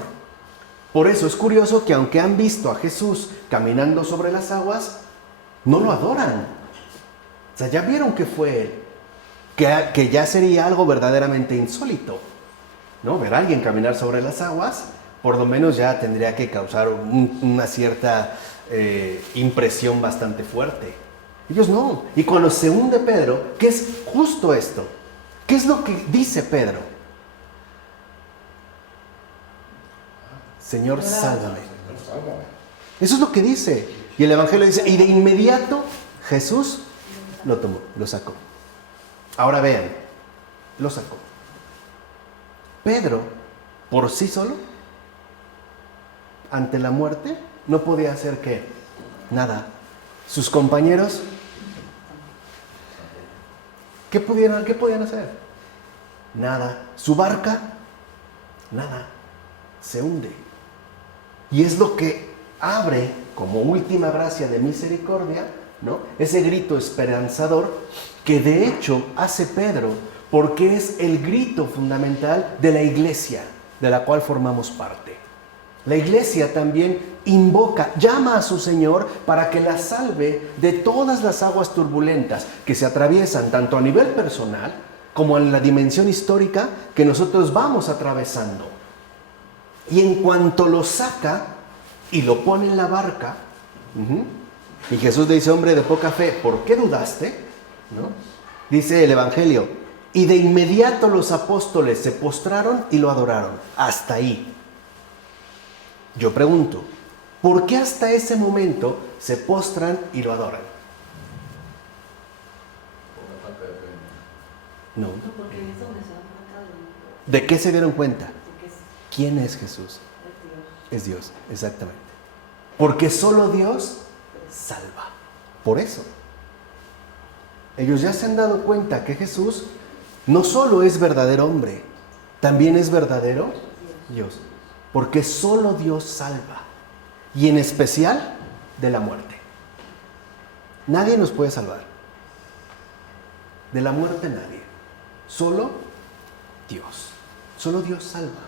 Por eso es curioso que aunque han visto a Jesús caminando sobre las aguas, no lo adoran. O sea, ya vieron que fue Él. Que ya sería algo verdaderamente insólito, ¿no? Ver a alguien caminar sobre las aguas, por lo menos ya tendría que causar una cierta impresión bastante fuerte. Ellos no. Y cuando se hunde Pedro, ¿qué es justo esto? ¿Qué es lo que dice Pedro? Señor, sálvame. Eso es lo que dice. Y el Evangelio dice, y de inmediato Jesús lo tomó, lo sacó. Ahora vean, lo sacó. Pedro, por sí solo, ante la muerte, no podía hacer ¿qué? Nada. Sus compañeros, ¿qué podían hacer? Nada. Su barca, nada. Se hunde. Y es lo que abre, como última gracia de misericordia, ¿no? Ese grito esperanzador que de hecho hace Pedro, porque es el grito fundamental de la iglesia, de la cual formamos parte. La iglesia también invoca, llama a su Señor para que la salve de todas las aguas turbulentas que se atraviesan tanto a nivel personal como en la dimensión histórica que nosotros vamos atravesando. Y en cuanto lo saca y lo pone en la barca, y Jesús le dice, hombre de poca fe, ¿por qué dudaste? ¿No? Dice el Evangelio, y de inmediato los apóstoles se postraron y lo adoraron. Hasta ahí. Yo pregunto, ¿por qué hasta ese momento se postran y lo adoran? No. ¿De qué se dieron cuenta? ¿Quién es Jesús? Es Dios, exactamente. Porque solo Dios salva. Por eso. Ellos ya se han dado cuenta que Jesús no solo es verdadero hombre, también es verdadero Dios. Porque solo Dios salva. Y en especial de la muerte. Nadie nos puede salvar. De la muerte nadie. Solo Dios. Solo Dios salva.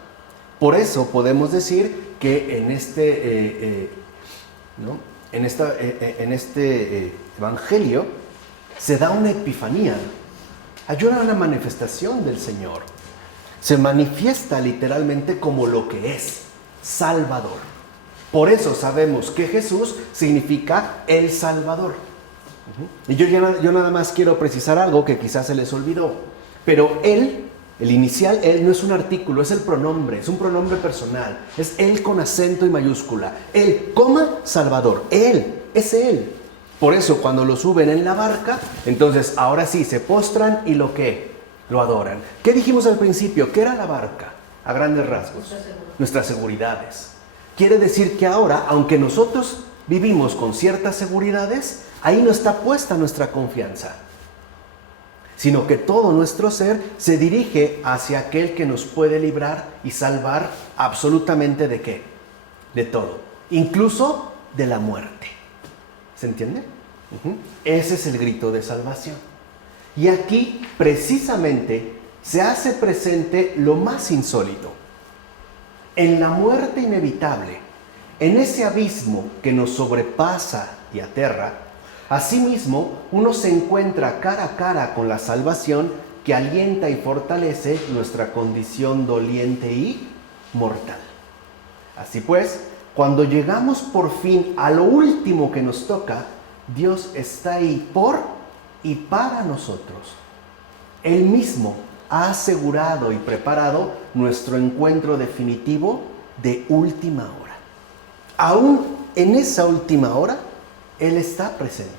Por eso podemos decir que en este Evangelio se da una epifanía. Hay una manifestación del Señor. Se manifiesta literalmente como lo que es, Salvador. Por eso sabemos que Jesús significa el Salvador. Y yo nada más quiero precisar algo que quizás se les olvidó. Pero él, el inicial, él no es un artículo, es el pronombre, es un pronombre personal. Es él con acento y mayúscula. Él, coma, Salvador. Él, es él. Por eso cuando lo suben en la barca, entonces ahora sí se postran y lo adoran. ¿Qué dijimos al principio? ¿Qué era la barca? A grandes rasgos. Nuestras seguridades. Quiere decir que ahora, aunque nosotros vivimos con ciertas seguridades, ahí no está puesta nuestra confianza, sino que todo nuestro ser se dirige hacia aquel que nos puede librar y salvar absolutamente ¿de qué? De todo, incluso de la muerte. ¿Se entiende? Ese es el grito de salvación. Y aquí precisamente se hace presente lo más insólito. En la muerte inevitable, en ese abismo que nos sobrepasa y aterra, asimismo uno se encuentra cara a cara con la salvación que alienta y fortalece nuestra condición doliente y mortal. Así pues, cuando llegamos por fin a lo último que nos toca, Dios está ahí por y para nosotros. Él mismo ha asegurado y preparado nuestro encuentro definitivo de última hora. Aún en esa última hora, Él está presente.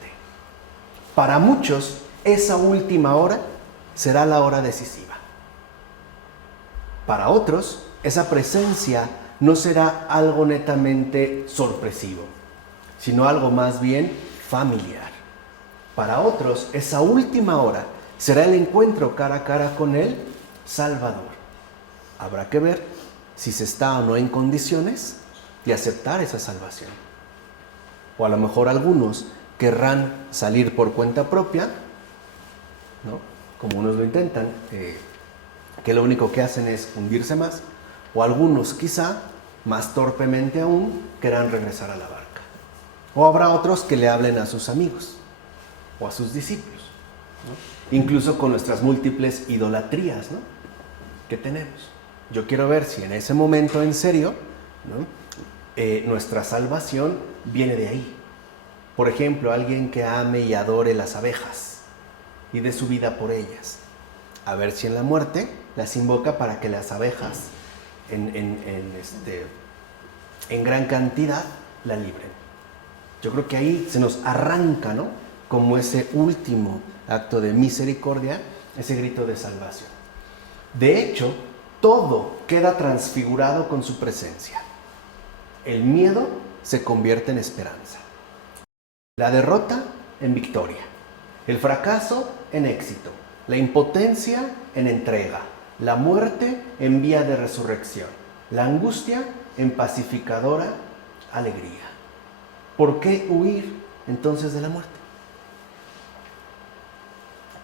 Para muchos, esa última hora será la hora decisiva. Para otros, esa presencia no será algo netamente sorpresivo, sino algo más bien familiar. Para otros, esa última hora será el encuentro cara a cara con el Salvador. Habrá que ver si se está o no en condiciones de aceptar esa salvación. O a lo mejor algunos querrán salir por cuenta propia, ¿no? Como unos lo intentan, que lo único que hacen es hundirse más. O algunos quizá, más torpemente aún, querrán regresar a la barca. O habrá otros que le hablen a sus amigos o a sus discípulos, ¿no? Incluso con nuestras múltiples idolatrías, ¿no?, que tenemos. Yo quiero ver si en ese momento en serio, ¿no?, nuestra salvación viene de ahí. Por ejemplo, alguien que ame y adore las abejas y dé su vida por ellas. A ver si en la muerte las invoca para que las abejas en gran cantidad la libren. Yo creo que ahí se nos arranca, ¿no?, como ese último acto de misericordia, ese grito de salvación. De hecho, todo queda transfigurado con su presencia. El miedo se convierte en esperanza. La derrota en victoria. El fracaso en éxito. La impotencia en entrega. La muerte en vía de resurrección. La angustia en pacificadora alegría. ¿Por qué huir entonces de la muerte?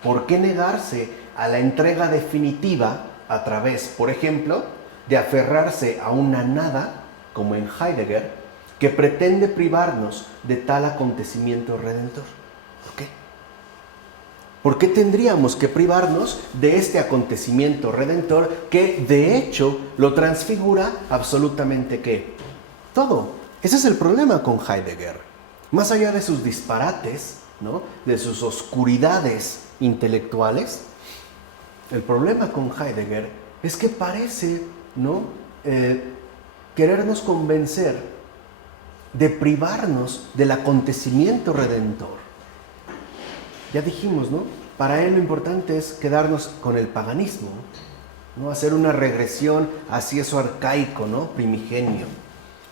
¿Por qué negarse a la entrega definitiva a través, por ejemplo, de aferrarse a una nada, como en Heidegger, que pretende privarnos de tal acontecimiento redentor? ¿Por qué? ¿Por qué tendríamos que privarnos de este acontecimiento redentor que, de hecho, lo transfigura absolutamente ¿qué? Todo. Ese es el problema con Heidegger. Más allá de sus disparates, ¿no?, de sus oscuridades intelectuales, el problema con Heidegger es que parece, ¿no?, querernos convencer de privarnos del acontecimiento redentor. Ya dijimos, ¿no?, para él lo importante es quedarnos con el paganismo, ¿no?, hacer una regresión hacia eso arcaico, ¿no?, primigenio.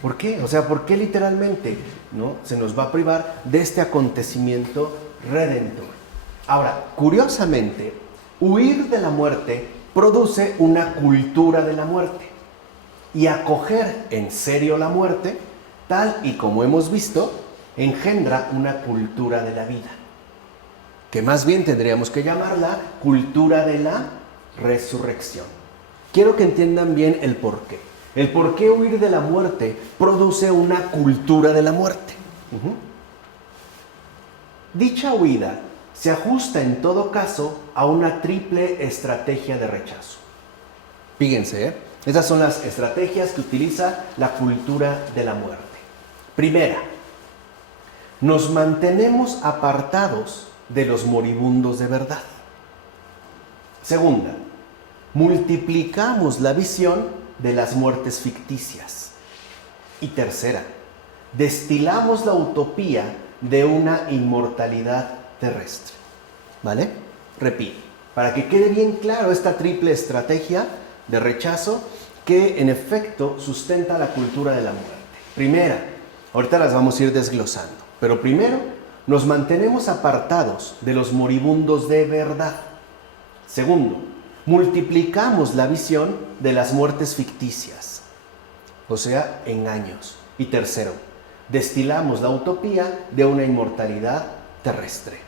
¿Por qué? O sea, ¿por qué literalmente, ¿no?, se nos va a privar de este acontecimiento redentor? Ahora, curiosamente, huir de la muerte produce una cultura de la muerte. Y acoger en serio la muerte, tal y como hemos visto, engendra una cultura de la vida, que más bien tendríamos que llamarla cultura de la resurrección. Quiero que entiendan bien el porqué. El por qué huir de la muerte produce una cultura de la muerte. Dicha huida se ajusta en todo caso a una triple estrategia de rechazo. Fíjense, esas son las estrategias que utiliza la cultura de la muerte. Primera, nos mantenemos apartados de los moribundos de verdad. Segunda, multiplicamos la visión de las muertes ficticias. Y tercera, destilamos la utopía de una inmortalidad terrestre. ¿Vale? Repito, para que quede bien claro esta triple estrategia de rechazo que en efecto sustenta la cultura de la muerte. Primera, ahorita las vamos a ir desglosando, pero primero nos mantenemos apartados de los moribundos de verdad. Segundo, multiplicamos la visión de las muertes ficticias, o sea, engaños. Y tercero, destilamos la utopía de una inmortalidad terrestre,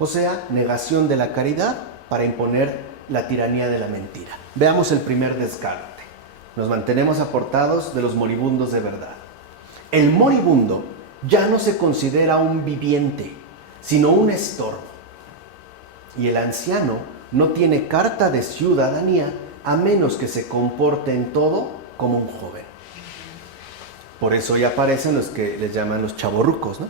o sea, negación de la caridad para imponer la tiranía de la mentira. Veamos el primer descarte. Nos mantenemos apartados de los moribundos de verdad. El moribundo ya no se considera un viviente, sino un estorbo. Y el anciano no tiene carta de ciudadanía a menos que se comporte en todo como un joven. Por eso hoy aparecen los que les llaman los chavorrucos, ¿no?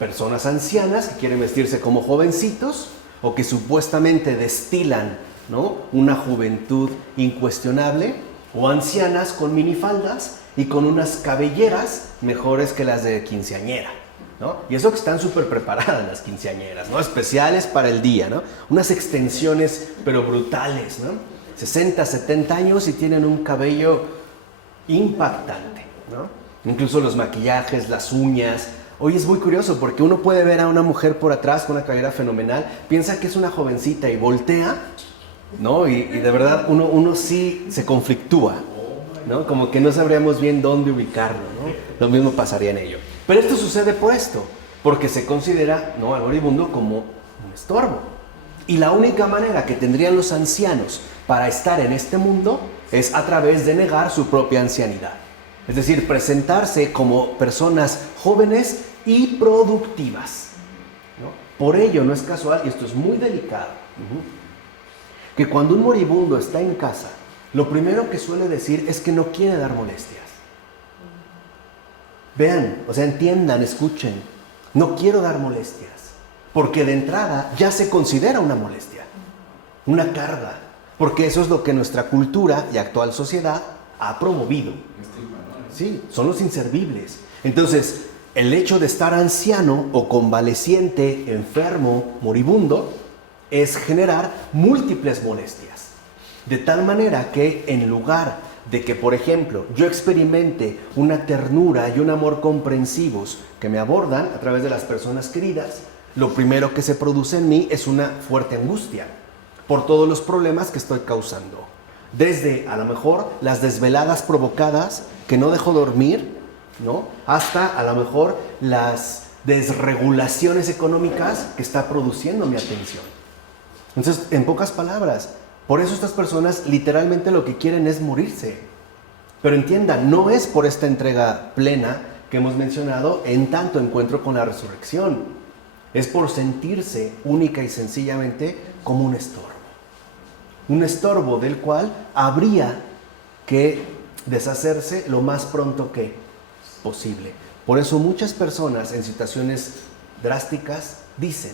Personas ancianas que quieren vestirse como jovencitos o que supuestamente destilan, ¿no?, una juventud incuestionable, o ancianas con minifaldas y con unas cabelleras mejores que las de quinceañera, ¿no? Y eso que están súper preparadas las quinceañeras, ¿no? Especiales para el día, ¿no? Unas extensiones pero brutales, ¿no? 60, 70 años y tienen un cabello impactante, ¿no? Incluso los maquillajes, las uñas. Hoy es muy curioso porque uno puede ver a una mujer por atrás con una cabellera fenomenal, piensa que es una jovencita y voltea, ¿no? Y de verdad uno sí se conflictúa, ¿no? Como que no sabríamos bien dónde ubicarlo, ¿no? Lo mismo pasaría en ello. Pero esto sucede por esto, porque se considera, ¿no?, al moribundo como un estorbo. Y la única manera que tendrían los ancianos para estar en este mundo es a través de negar su propia ancianidad. Es decir, presentarse como personas jóvenes y productivas, ¿no? Por ello no es casual, y esto es muy delicado, que cuando un moribundo está en casa, lo primero que suele decir es que no quiere dar molestias. Vean, o sea, entiendan, escuchen, no quiero dar molestias, porque de entrada ya se considera una molestia, una carga, porque eso es lo que nuestra cultura y actual sociedad ha promovido. Sí, son los inservibles. Entonces, el hecho de estar anciano o convaleciente, enfermo, moribundo, es generar múltiples molestias. De tal manera que en lugar de que, por ejemplo, yo experimente una ternura y un amor comprensivos que me abordan a través de las personas queridas, lo primero que se produce en mí es una fuerte angustia por todos los problemas que estoy causando. Desde, a lo mejor, las desveladas provocadas que no dejo dormir, ¿no?, hasta, a lo mejor, las desregulaciones económicas que está produciendo mi atención. Entonces, en pocas palabras, por eso estas personas literalmente lo que quieren es morirse. Pero entiendan, no es por esta entrega plena que hemos mencionado en tanto encuentro con la resurrección. Es por sentirse única y sencillamente como un estorbo. Un estorbo del cual habría que deshacerse lo más pronto que posible. Por eso muchas personas en situaciones drásticas dicen,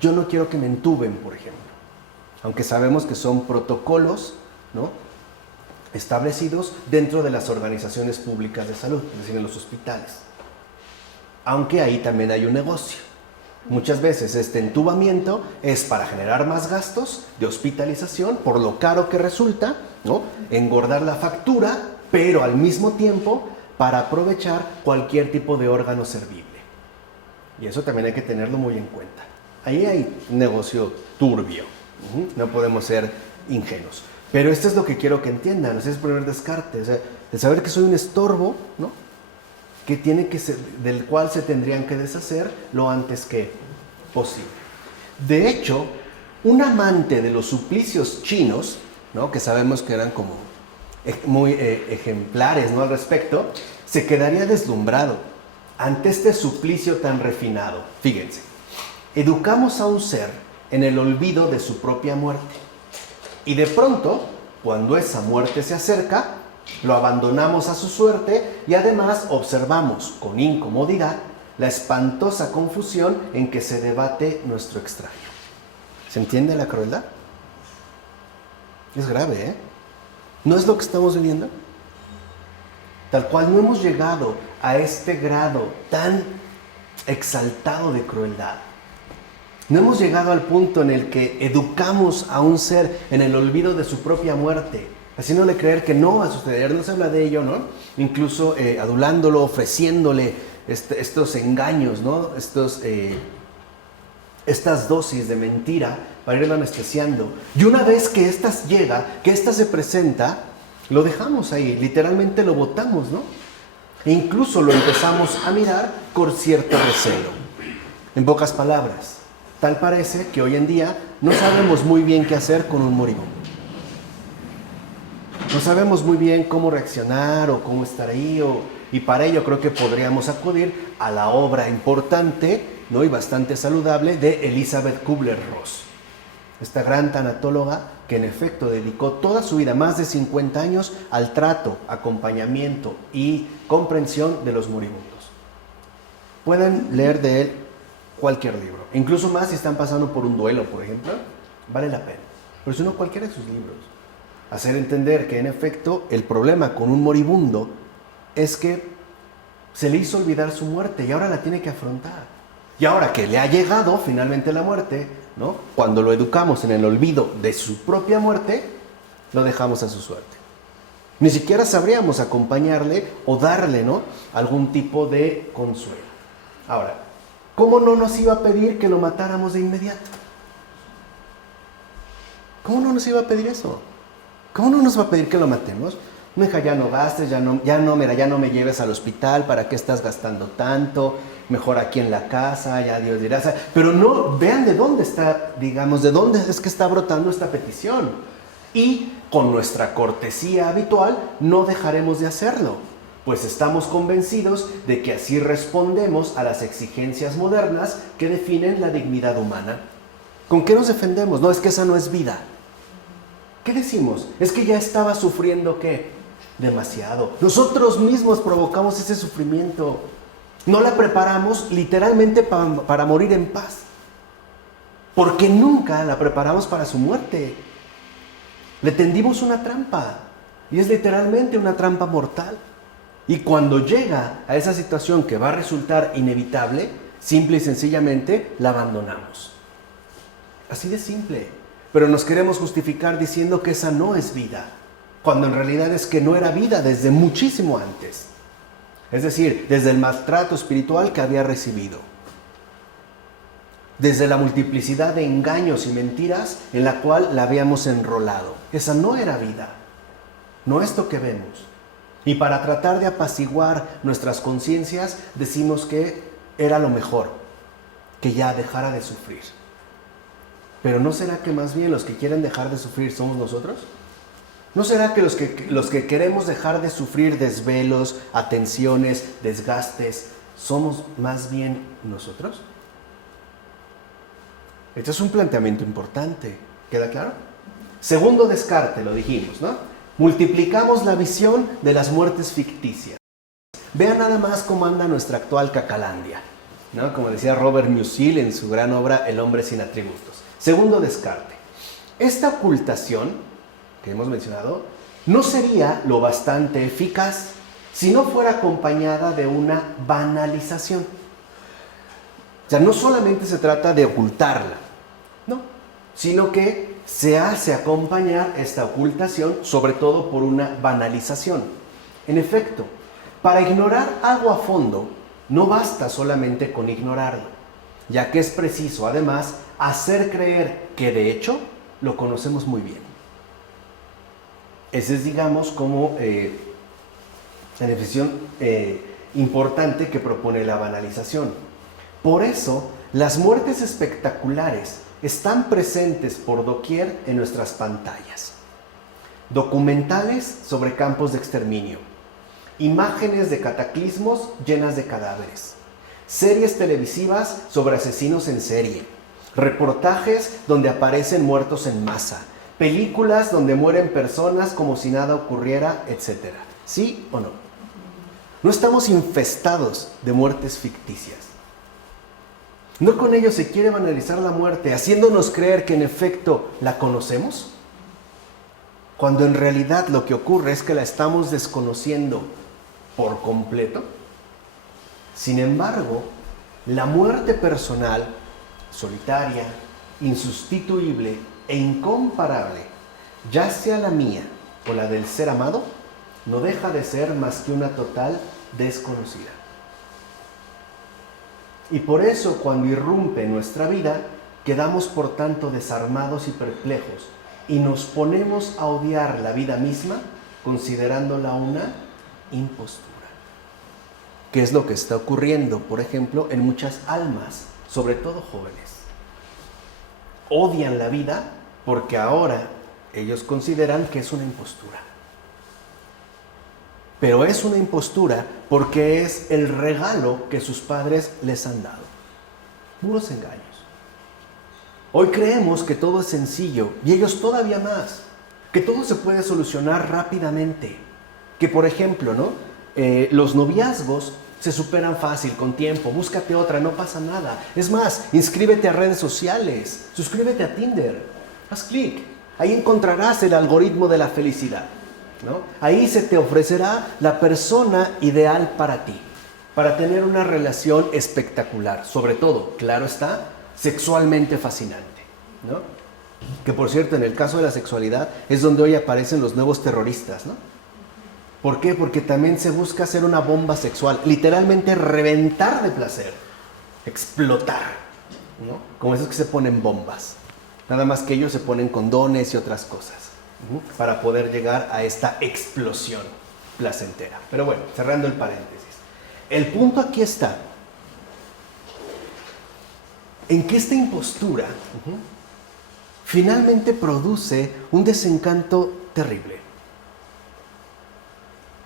yo no quiero que me entuben, por ejemplo. Aunque sabemos que son protocolos, ¿no?, establecidos dentro de las organizaciones públicas de salud, es decir, en los hospitales. Aunque ahí también hay un negocio. Muchas veces este entubamiento es para generar más gastos de hospitalización, por lo caro que resulta, ¿no?, engordar la factura, pero al mismo tiempo para aprovechar cualquier tipo de órgano servible. Y eso también hay que tenerlo muy en cuenta. Ahí hay un negocio turbio. No podemos ser ingenuos. Pero esto es lo que quiero que entiendan. Ese es el primer descarte. O sea, el saber que soy un estorbo, ¿no?, que tiene que ser, del cual se tendrían que deshacer lo antes que posible. De hecho, un amante de los suplicios chinos, ¿no?, que sabemos que eran como muy ejemplares, ¿no?, al respecto, se quedaría deslumbrado ante este suplicio tan refinado. Fíjense, educamos a un ser en el olvido de su propia muerte. Y de pronto, cuando esa muerte se acerca, lo abandonamos a su suerte y además observamos con incomodidad la espantosa confusión en que se debate nuestro extraño. ¿Se entiende la crueldad? Es grave, ¿eh? ¿No es lo que estamos viviendo? Tal cual no hemos llegado a este grado tan exaltado de crueldad. No hemos llegado al punto en el que educamos a un ser en el olvido de su propia muerte, haciéndole creer que no va a suceder, no se habla de ello, ¿no? Incluso adulándolo, ofreciéndole estos engaños, ¿no? Estas dosis de mentira para irlo anestesiando. Y una vez que ésta llega, que ésta se presenta, lo dejamos ahí, literalmente lo botamos, ¿no? E incluso lo empezamos a mirar con cierto recelo. En pocas palabras, tal parece que hoy en día no sabemos muy bien qué hacer con un moribundo. No sabemos muy bien cómo reaccionar o cómo estar ahí, y para ello creo que podríamos acudir a la obra importante, ¿no? Y bastante saludable de Elizabeth Kubler-Ross, esta gran tanatóloga que en efecto dedicó toda su vida, más de 50 años, al trato, acompañamiento y comprensión de los moribundos. Pueden leer de él cualquier libro, incluso más si están pasando por un duelo, por ejemplo, vale la pena. Pero si no, cualquiera de sus libros. Hacer entender que en efecto el problema con un moribundo es que se le hizo olvidar su muerte y ahora la tiene que afrontar. Y ahora que le ha llegado finalmente la muerte, ¿no? Cuando lo educamos en el olvido de su propia muerte, lo dejamos a su suerte. Ni siquiera sabríamos acompañarle o darle, ¿no? algún tipo de consuelo. Ahora, ¿cómo no nos iba a pedir que lo matáramos de inmediato? ¿Cómo no nos iba a pedir eso? ¿Cómo no nos va a pedir que lo matemos? No, hija, ya no gastes, ya no me lleves al hospital, ¿para qué estás gastando tanto? Mejor aquí en la casa, ya Dios dirá. Pero no, vean de dónde está, digamos, de dónde es que está brotando esta petición. Y con nuestra cortesía habitual no dejaremos de hacerlo, pues estamos convencidos de que así respondemos a las exigencias modernas que definen la dignidad humana. ¿Con qué nos defendemos? No, es que esa no es vida. ¿Qué decimos? Es que ya estaba sufriendo, ¿qué? Demasiado. Nosotros mismos provocamos ese sufrimiento. No la preparamos literalmente para morir en paz. Porque nunca la preparamos para su muerte. Le tendimos una trampa. Y es literalmente una trampa mortal. Y cuando llega a esa situación que va a resultar inevitable, simple y sencillamente la abandonamos. Así de simple. Pero nos queremos justificar diciendo que esa no es vida, cuando en realidad es que no era vida desde muchísimo antes. Es decir, desde el maltrato espiritual que había recibido. Desde la multiplicidad de engaños y mentiras en la cual la habíamos enrolado. Esa no era vida. No esto que vemos. Y para tratar de apaciguar nuestras conciencias, decimos que era lo mejor, que ya dejara de sufrir. Pero ¿no será que más bien los que quieren dejar de sufrir somos nosotros? ¿No será que los que queremos dejar de sufrir desvelos, atenciones, desgastes, somos más bien nosotros? Este es un planteamiento importante. ¿Queda claro? Segundo descarte, lo dijimos, ¿no? Multiplicamos la visión de las muertes ficticias. Vean nada más cómo anda nuestra actual Cacalandia, ¿no? Como decía Robert Musil en su gran obra El hombre sin atributos. Segundo descarte. Esta ocultación que hemos mencionado no sería lo bastante eficaz si no fuera acompañada de una banalización. O sea, no solamente se trata de ocultarla, no, sino que se hace acompañar esta ocultación sobre todo por una banalización. En efecto, para ignorar algo a fondo no basta solamente con ignorarlo, ya que es preciso además hacer creer que de hecho lo conocemos muy bien. Esa es, digamos, como la definición importante que propone la banalización. Por eso, las muertes espectaculares están presentes por doquier en nuestras pantallas. Documentales sobre campos de exterminio, imágenes de cataclismos llenas de cadáveres, series televisivas sobre asesinos en serie, reportajes donde aparecen muertos en masa, películas donde mueren personas como si nada ocurriera, etc. ¿Sí o no? No estamos infestados de muertes ficticias. ¿No con ello se quiere banalizar la muerte, haciéndonos creer que en efecto la conocemos? Cuando en realidad lo que ocurre es que la estamos desconociendo por completo. Sin embargo, la muerte personal, solitaria, insustituible e incomparable, ya sea la mía o la del ser amado, no deja de ser más que una total desconocida. Y por eso, cuando irrumpe en nuestra vida, quedamos por tanto desarmados y perplejos y nos ponemos a odiar la vida misma, considerándola una impostura. ¿Qué es lo que está ocurriendo, por ejemplo, en muchas almas, sobre todo jóvenes? Odian la vida porque ahora ellos consideran que es una impostura. Pero es una impostura porque es el regalo que sus padres les han dado. Puros engaños. Hoy creemos que todo es sencillo y ellos todavía más. Que todo se puede solucionar rápidamente. Que por ejemplo, ¿no? Los noviazgos se superan fácil, con tiempo. Búscate otra, no pasa nada. Es más, inscríbete a redes sociales. Suscríbete a Tinder. Haz clic. Ahí encontrarás el algoritmo de la felicidad, ¿no? Ahí se te ofrecerá la persona ideal para ti, para tener una relación espectacular, sobre todo, claro está, sexualmente fascinante, ¿no? Que por cierto, en el caso de la sexualidad es donde hoy aparecen los nuevos terroristas, ¿no? ¿Por qué? Porque también se busca hacer una bomba sexual, literalmente reventar de placer, explotar, ¿no? Como esos que se ponen bombas, nada más que ellos se ponen condones y otras cosas para poder llegar a esta explosión placentera. Pero bueno, cerrando el paréntesis. El punto aquí está en que esta impostura finalmente produce un desencanto terrible.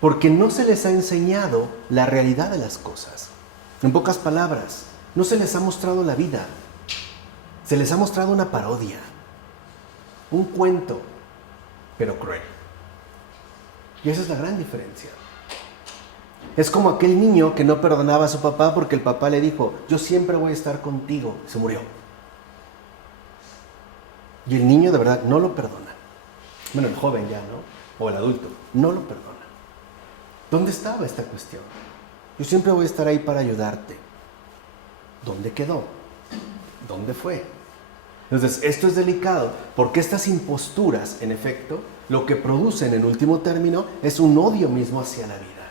Porque no se les ha enseñado la realidad de las cosas. En pocas palabras, no se les ha mostrado la vida. Se les ha mostrado una parodia, un cuento, pero cruel. Y esa es la gran diferencia. Es como aquel niño que no perdonaba a su papá porque el papá le dijo, yo siempre voy a estar contigo. Se murió. Y el niño de verdad no lo perdona. Bueno, el joven ya, ¿no? O el adulto, no lo perdona. ¿Dónde estaba esta cuestión? Yo siempre voy a estar ahí para ayudarte. ¿Dónde quedó? ¿Dónde fue? Entonces, esto es delicado porque estas imposturas, en efecto, lo que producen en último término es un odio mismo hacia la vida.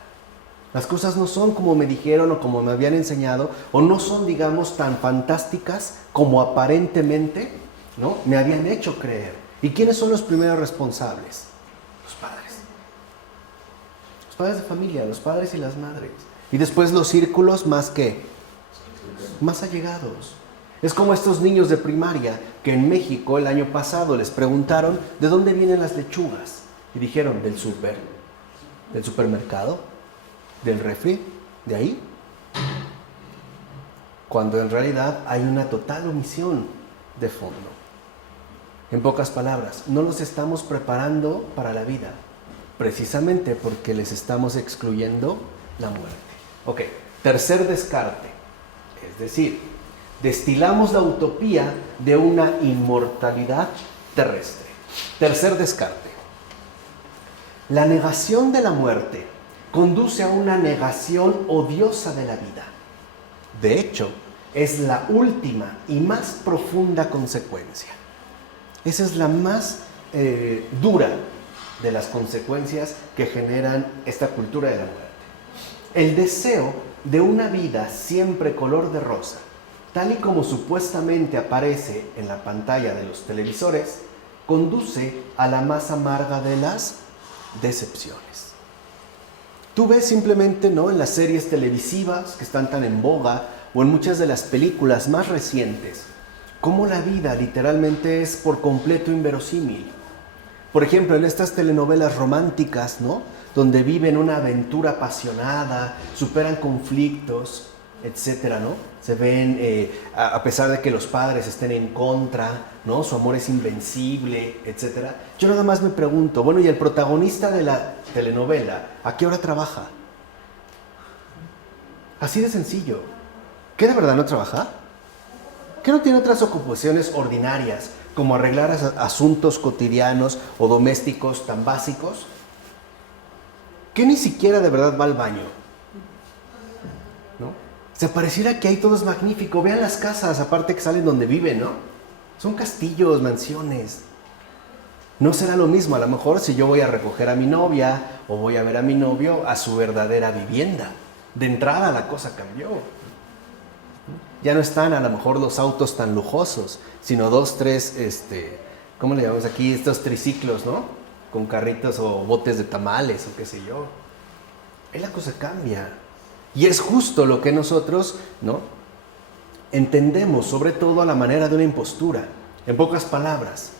Las cosas no son como me dijeron o como me habían enseñado, o no son, digamos, tan fantásticas como aparentemente, ¿no?, me habían hecho creer. ¿Y quiénes son los primeros responsables? Los padres. Los padres de familia, los padres y las madres. Y después los círculos más allegados. Es como estos niños de primaria que en México el año pasado les preguntaron ¿de dónde vienen las lechugas? Y dijeron, del supermercado, del refri, de ahí. Cuando en realidad hay una total omisión de fondo. En pocas palabras, no los estamos preparando para la vida, precisamente porque les estamos excluyendo la muerte. Ok, tercer descarte, es decir, destilamos la utopía de una inmortalidad terrestre. Tercer descarte. La negación de la muerte conduce a una negación odiosa de la vida. De hecho, es la última y más profunda consecuencia. Esa es la más dura de las consecuencias que generan esta cultura de la muerte. El deseo de una vida siempre color de rosa, tal y como supuestamente aparece en la pantalla de los televisores, conduce a la más amarga de las decepciones. Tú ves simplemente, ¿no?, en las series televisivas que están tan en boga o en muchas de las películas más recientes, cómo la vida literalmente es por completo inverosímil. Por ejemplo, en estas telenovelas románticas, ¿no?, donde viven una aventura apasionada, superan conflictos, etcétera, ¿no? Se ven, a pesar de que los padres estén en contra, ¿no?, su amor es invencible, etcétera. Yo nada más me pregunto, bueno, ¿y el protagonista de la telenovela a qué hora trabaja? Así de sencillo. ¿Qué, de verdad no trabaja? ¿Qué no tiene otras ocupaciones ordinarias, como arreglar asuntos cotidianos o domésticos tan básicos? ¿Qué ni siquiera de verdad va al baño? ¿No? Se pareciera que ahí todo es magnífico. Vean las casas, aparte que salen donde viven, ¿no? Son castillos, mansiones. No será lo mismo, a lo mejor, si yo voy a recoger a mi novia o voy a ver a mi novio a su verdadera vivienda. De entrada la cosa cambió. Ya no están a lo mejor los autos tan lujosos, sino 2, 3, ¿cómo le llamamos aquí? Estos triciclos, ¿no? Con carritos o botes de tamales o qué sé yo. Ahí la cosa cambia. Y es justo lo que nosotros, ¿no?, entendemos, sobre todo a la manera de una impostura. En pocas palabras,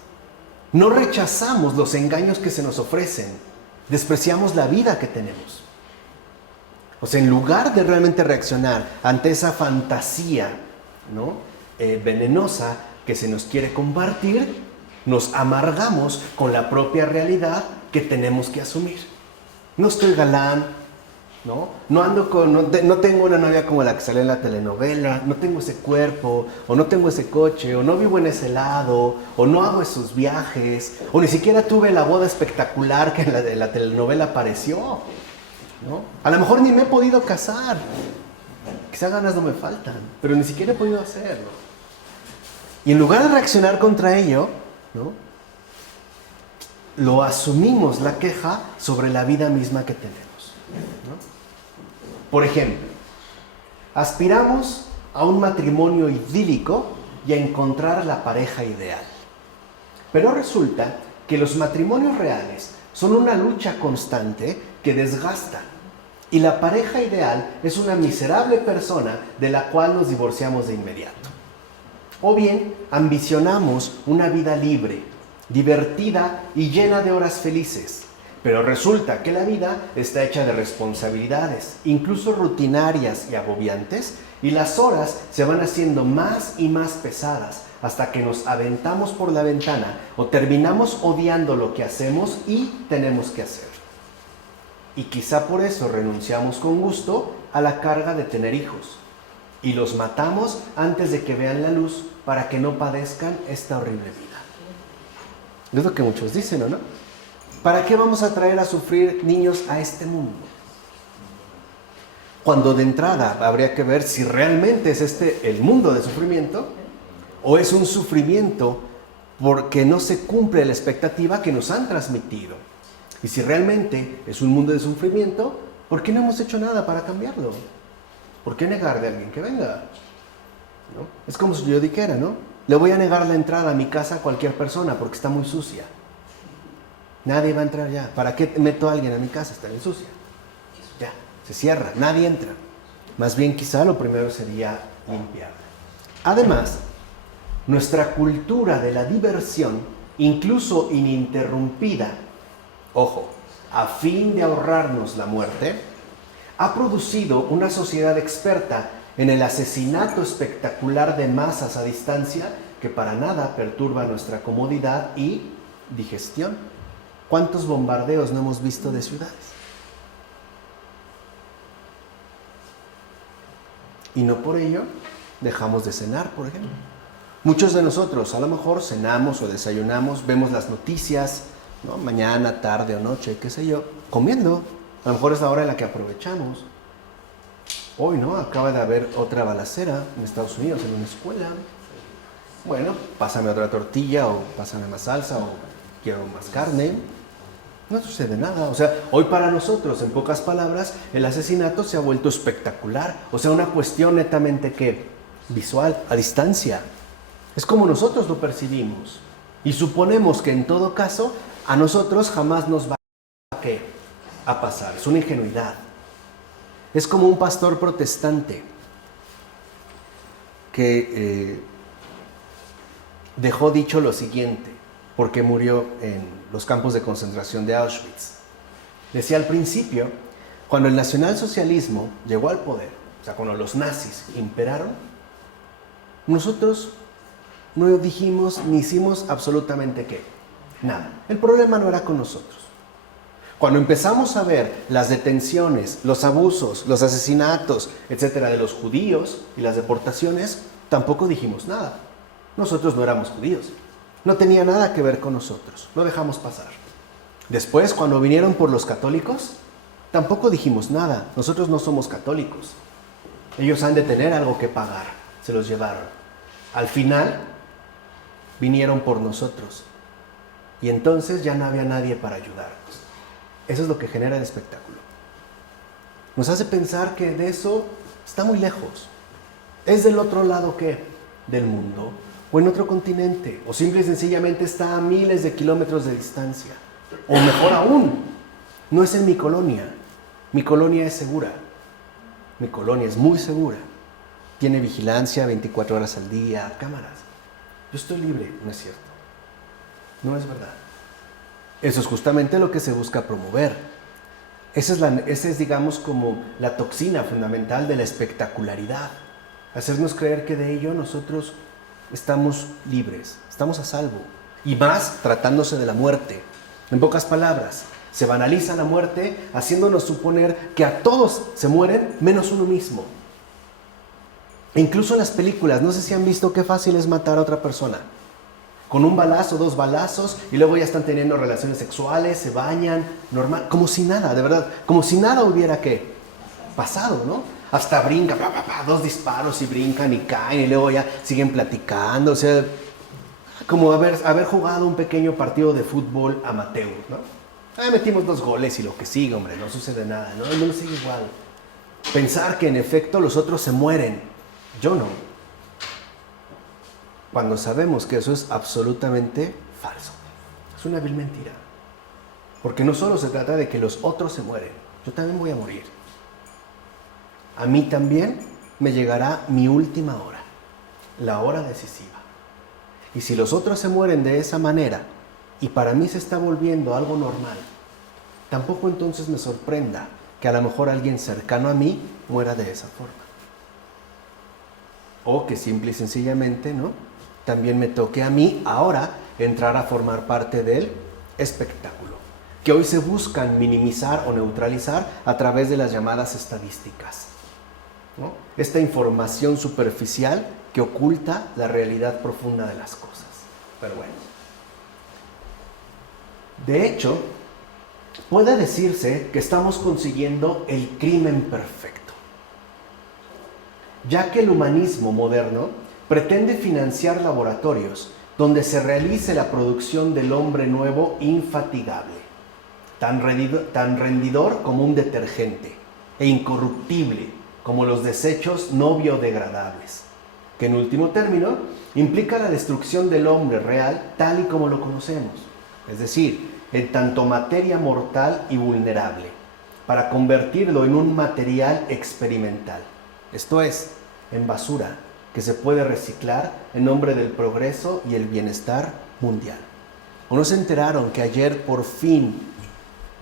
no rechazamos los engaños que se nos ofrecen, despreciamos la vida que tenemos. O sea, en lugar de realmente reaccionar ante esa fantasía, ¿no?, venenosa que se nos quiere compartir, nos amargamos con la propia realidad que tenemos que asumir. No estoy galán, no ando con, no tengo una novia como la que sale en la telenovela, no tengo ese cuerpo, o no tengo ese coche, o no vivo en ese lado, o no hago esos viajes, o ni siquiera tuve la boda espectacular que en la telenovela apareció, ¿no? A lo mejor ni me he podido casar, quizá ganas no me faltan, pero ni siquiera he podido hacerlo. Y en lugar de reaccionar contra ello, ¿no?, lo asumimos, la queja, sobre la vida misma que tenemos, ¿no? Por ejemplo, aspiramos a un matrimonio idílico y a encontrar la pareja ideal. Pero resulta que los matrimonios reales son una lucha constante que desgasta. Y la pareja ideal es una miserable persona de la cual nos divorciamos de inmediato. O bien, ambicionamos una vida libre, divertida y llena de horas felices. Pero resulta que la vida está hecha de responsabilidades, incluso rutinarias y agobiantes, y las horas se van haciendo más y más pesadas hasta que nos aventamos por la ventana o terminamos odiando lo que hacemos y tenemos que hacer. Y quizá por eso renunciamos con gusto a la carga de tener hijos y los matamos antes de que vean la luz para que no padezcan esta horrible vida. Es lo que muchos dicen, ¿o no? ¿Para qué vamos a traer a sufrir niños a este mundo? Cuando de entrada habría que ver si realmente es este el mundo de sufrimiento o es un sufrimiento porque no se cumple la expectativa que nos han transmitido. Y si realmente es un mundo de sufrimiento, ¿por qué no hemos hecho nada para cambiarlo? ¿Por qué negar de alguien que venga? ¿No? Es como si yo dijera, ¿no? Le voy a negar la entrada a mi casa a cualquier persona porque está muy sucia. Nadie va a entrar ya. ¿Para qué meto a alguien a mi casa? Está bien sucia. Ya, se cierra, nadie entra. Más bien quizá lo primero sería limpiarla. Además, nuestra cultura de la diversión, incluso ininterrumpida, ojo, a fin de ahorrarnos la muerte, ha producido una sociedad experta en el asesinato espectacular de masas a distancia que para nada perturba nuestra comodidad y digestión. ¿Cuántos bombardeos no hemos visto de ciudades? Y no por ello dejamos de cenar, por ejemplo. Muchos de nosotros a lo mejor cenamos o desayunamos, vemos las noticias, ¿no?, mañana, tarde o noche, qué sé yo, comiendo. A lo mejor es la hora en la que aprovechamos. Hoy, ¿no?, acaba de haber otra balacera en Estados Unidos, en una escuela. Bueno, pásame otra tortilla o pásame más salsa o quiero más carne. No sucede nada. O sea, hoy para nosotros, en pocas palabras, el asesinato se ha vuelto espectacular. O sea, una cuestión netamente que visual, a distancia. Es como nosotros lo percibimos. Y suponemos que en todo caso, a nosotros jamás nos va a pasar. Es una ingenuidad. Es como un pastor protestante que dejó dicho lo siguiente, porque murió en los campos de concentración de Auschwitz. Decía al principio, cuando el nacionalsocialismo llegó al poder, o sea, cuando los nazis imperaron, nosotros no dijimos ni hicimos absolutamente qué, nada. El problema no era con nosotros. Cuando empezamos a ver las detenciones, los abusos, los asesinatos, etcétera, de los judíos y las deportaciones, tampoco dijimos nada. Nosotros no éramos judíos. No tenía nada que ver con nosotros. Lo dejamos pasar. Después, cuando vinieron por los católicos, tampoco dijimos nada. Nosotros no somos católicos. Ellos han de tener algo que pagar. Se los llevaron. Al final, vinieron por nosotros. Y entonces ya no había nadie para ayudarnos. Eso es lo que genera el espectáculo. Nos hace pensar que de eso está muy lejos. ¿Es del otro lado qué? Del mundo. O en otro continente. O simple y sencillamente está a miles de kilómetros de distancia. O mejor aún, no es en mi colonia. Mi colonia es segura. Mi colonia es muy segura. Tiene vigilancia 24 horas al día, cámaras. Yo estoy libre, no es cierto. No es verdad. Eso es justamente lo que se busca promover. Esa es, digamos, como la toxina fundamental de la espectacularidad. Hacernos creer que de ello nosotros estamos libres, estamos a salvo. Y más tratándose de la muerte. En pocas palabras, se banaliza la muerte haciéndonos suponer que a todos se mueren menos uno mismo. E incluso en las películas, no sé si han visto qué fácil es matar a otra persona. Con un balazo, 2 balazos, y luego ya están teniendo relaciones sexuales, se bañan, normal, como si nada, de verdad, como si nada hubiera ¿qué? Pasado, ¿no? Hasta brinca, 2 disparos y brincan y caen, y luego ya siguen platicando, o sea, como haber jugado un pequeño partido de fútbol amateur, ¿no? Metimos 2 goles y lo que sigue, hombre, no sucede nada, ¿no? El mundo sigue igual. Pensar que en efecto los otros se mueren, yo no. Cuando sabemos que eso es absolutamente falso. Es una vil mentira. Porque no solo se trata de que los otros se mueren, yo también voy a morir. A mí también me llegará mi última hora, la hora decisiva. Y si los otros se mueren de esa manera, y para mí se está volviendo algo normal, tampoco entonces me sorprenda que a lo mejor alguien cercano a mí muera de esa forma. O que simple y sencillamente, ¿no?, también me toque a mí ahora entrar a formar parte del espectáculo, que hoy se buscan minimizar o neutralizar a través de las llamadas estadísticas, ¿no? Esta información superficial que oculta la realidad profunda de las cosas. Pero bueno. De hecho, puede decirse que estamos consiguiendo el crimen perfecto, ya que el humanismo moderno pretende financiar laboratorios donde se realice la producción del hombre nuevo infatigable, tan rendidor como un detergente e incorruptible como los desechos no biodegradables, que en último término implica la destrucción del hombre real tal y como lo conocemos, es decir, en tanto materia mortal y vulnerable, para convertirlo en un material experimental, esto es, en basura, que se puede reciclar en nombre del progreso y el bienestar mundial. ¿O no se enteraron que ayer por fin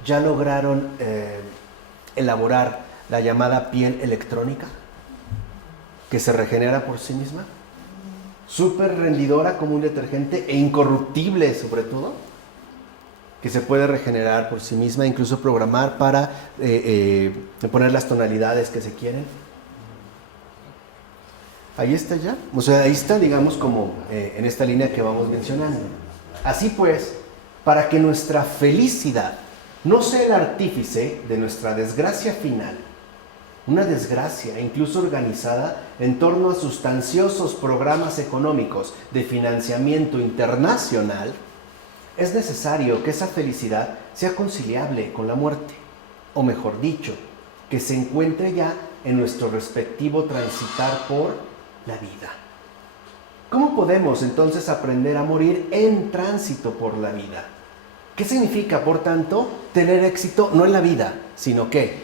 ya lograron elaborar la llamada piel electrónica, que se regenera por sí misma? Súper rendidora como un detergente e incorruptible sobre todo, que se puede regenerar por sí misma, incluso programar para poner las tonalidades que se quieren. Ahí está ya, o sea, ahí está, digamos, como en esta línea que vamos mencionando. Así pues, para que nuestra felicidad no sea el artífice de nuestra desgracia final, una desgracia incluso organizada en torno a sustanciosos programas económicos de financiamiento internacional, es necesario que esa felicidad sea conciliable con la muerte, o mejor dicho, que se encuentre ya en nuestro respectivo transitar por la vida. ¿Cómo podemos entonces aprender a morir en tránsito por la vida? ¿Qué significa, por tanto, tener éxito no en la vida, sino que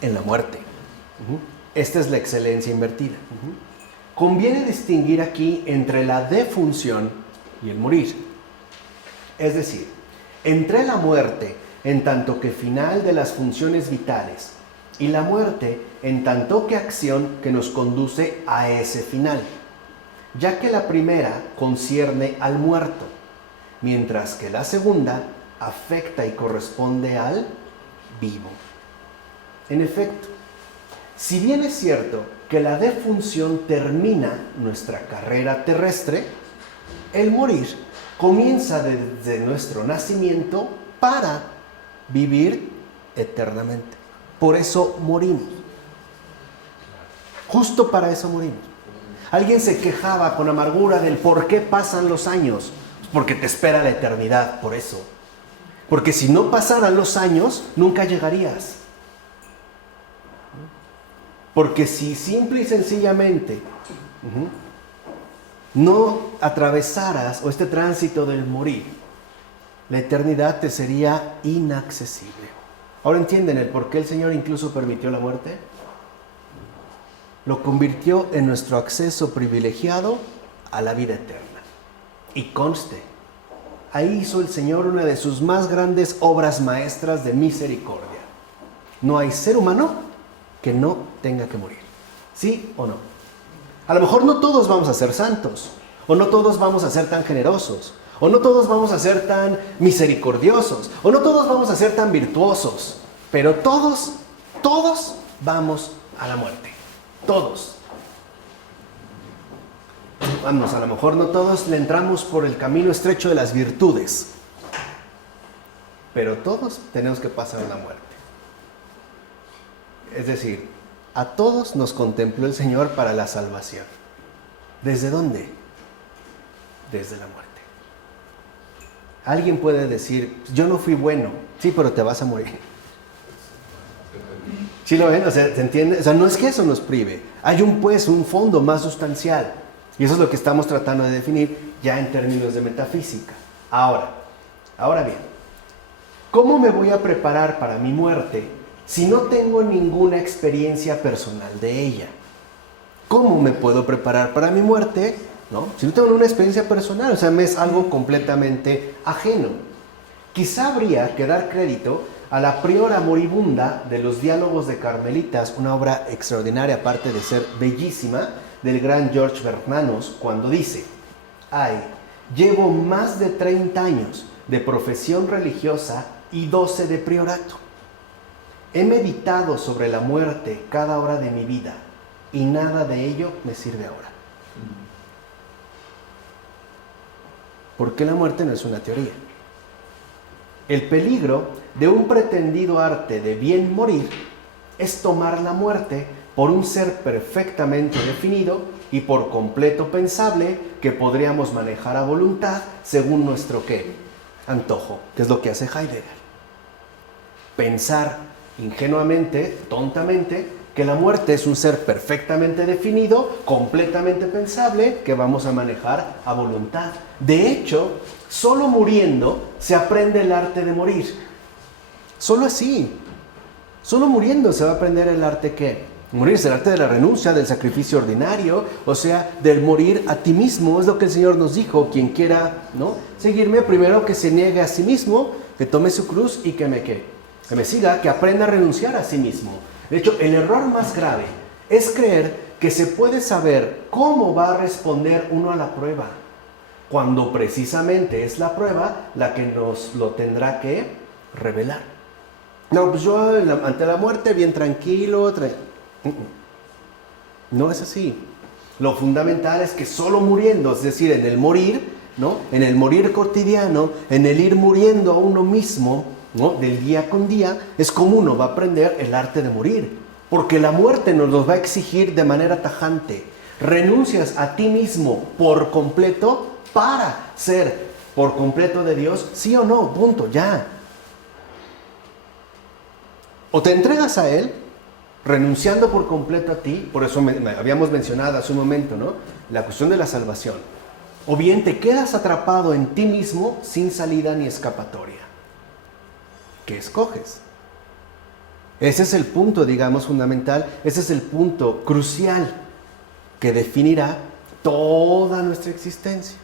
en la muerte? Esta es la excelencia invertida. Conviene distinguir aquí entre la defunción y el morir. Es decir, entre la muerte en tanto que final de las funciones vitales y la muerte en tanto que acción que nos conduce a ese final, ya que la primera concierne al muerto, mientras que la segunda afecta y corresponde al vivo. En efecto, si bien es cierto que la defunción termina nuestra carrera terrestre, el morir comienza desde nuestro nacimiento para vivir eternamente. Por eso morimos. Justo para eso morimos. Alguien se quejaba con amargura del por qué pasan los años. Porque te espera la eternidad, por eso. Porque si no pasaran los años, nunca llegarías. Porque si simple y sencillamente no atravesaras o este tránsito del morir, la eternidad te sería inaccesible. Ahora entienden el por qué el Señor incluso permitió la muerte. Lo convirtió en nuestro acceso privilegiado a la vida eterna. Y conste, ahí hizo el Señor una de sus más grandes obras maestras de misericordia. No hay ser humano que no tenga que morir. ¿Sí o no? A lo mejor no todos vamos a ser santos, o no todos vamos a ser tan generosos, o no todos vamos a ser tan misericordiosos, o no todos vamos a ser tan virtuosos, pero todos vamos a la muerte. Todos. Vamos, a lo mejor no todos le entramos por el camino estrecho de las virtudes, pero todos tenemos que pasar la muerte. Es decir, a todos nos contempló el Señor para la salvación. ¿Desde dónde? Desde la muerte. Alguien puede decir, yo no fui bueno. Sí, pero te vas a morir. ¿Sí lo ven? O sea, ¿se entiende? O sea, no es que eso nos prive. Hay un fondo más sustancial. Y eso es lo que estamos tratando de definir ya en términos de metafísica. Ahora bien, ¿cómo me voy a preparar para mi muerte si no tengo ninguna experiencia personal de ella? ¿Cómo me puedo preparar para mi muerte, ¿no? Si no tengo una experiencia personal? O sea, me es algo completamente ajeno. Quizá habría que dar crédito a la priora moribunda de los Diálogos de Carmelitas, una obra extraordinaria, aparte de ser bellísima, del gran George Bernanos, cuando dice: ay, llevo más de 30 años de profesión religiosa y 12 de priorato. He meditado sobre la muerte cada hora de mi vida y nada de ello me sirve ahora. Porque la muerte no es una teoría. El peligro de un pretendido arte de bien morir es tomar la muerte por un ser perfectamente definido y por completo pensable que podríamos manejar a voluntad según nuestro ¿qué? Antojo, que es lo que hace Heidegger. Pensar ingenuamente, tontamente, que la muerte es un ser perfectamente definido, completamente pensable, que vamos a manejar a voluntad. De hecho, solo muriendo se aprende el arte de morir. Solo así. Solo muriendo se va a aprender el arte ¿qué? Morir es el arte de la renuncia, del sacrificio ordinario, o sea, del morir a ti mismo. Es lo que el Señor nos dijo: quien quiera, ¿no?, seguirme, primero que se niegue a sí mismo, que tome su cruz y que me siga, que aprenda a renunciar a sí mismo. De hecho, el error más grave es creer que se puede saber cómo va a responder uno a la prueba, cuando precisamente es la prueba la que nos lo tendrá que revelar. No, pues yo ante la muerte bien tranquilo. No es así. Lo fundamental es que solo muriendo, es decir, en el morir, ¿no?, en el morir cotidiano, en el ir muriendo a uno mismo, ¿no?, del día con día, es como uno va a aprender el arte de morir. Porque la muerte nos los va a exigir de manera tajante. Renuncias a ti mismo por completo para ser por completo de Dios, sí o no, punto, ya. O te entregas a Él, renunciando por completo a ti, por eso habíamos mencionado hace un momento, ¿no?, la cuestión de la salvación. O bien te quedas atrapado en ti mismo sin salida ni escapatoria. ¿Qué escoges? Ese es el punto, digamos, fundamental, ese es el punto crucial que definirá toda nuestra existencia.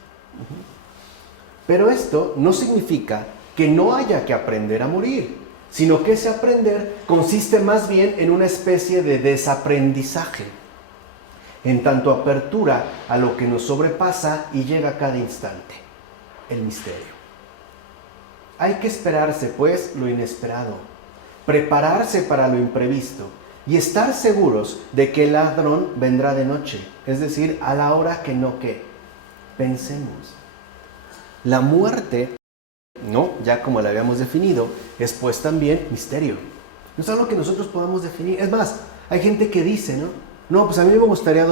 Pero esto no significa que no haya que aprender a morir, sino que ese aprender consiste más bien en una especie de desaprendizaje, en tanto apertura a lo que nos sobrepasa y llega a cada instante, el misterio. Hay que esperarse, pues, lo inesperado, prepararse para lo imprevisto y estar seguros de que el ladrón vendrá de noche, es decir, a la hora que no que pensemos. La muerte, no, ya como la habíamos definido, es pues también misterio. No es algo que nosotros podamos definir. Es más, hay gente que dice, no, pues a mí me gustaría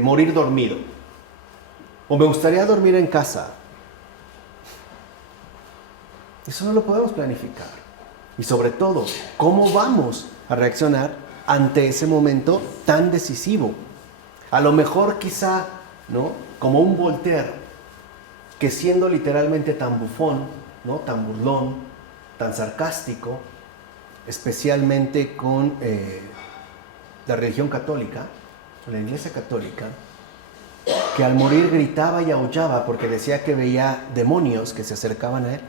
morir dormido. O me gustaría dormir en casa. Eso no lo podemos planificar. Y sobre todo, ¿cómo vamos a reaccionar ante ese momento tan decisivo? A lo mejor quizá, como un Voltaire, que siendo literalmente tan bufón, tan burlón, tan sarcástico, especialmente con la religión católica, la Iglesia católica, que al morir gritaba y aullaba porque decía que veía demonios que se acercaban a él.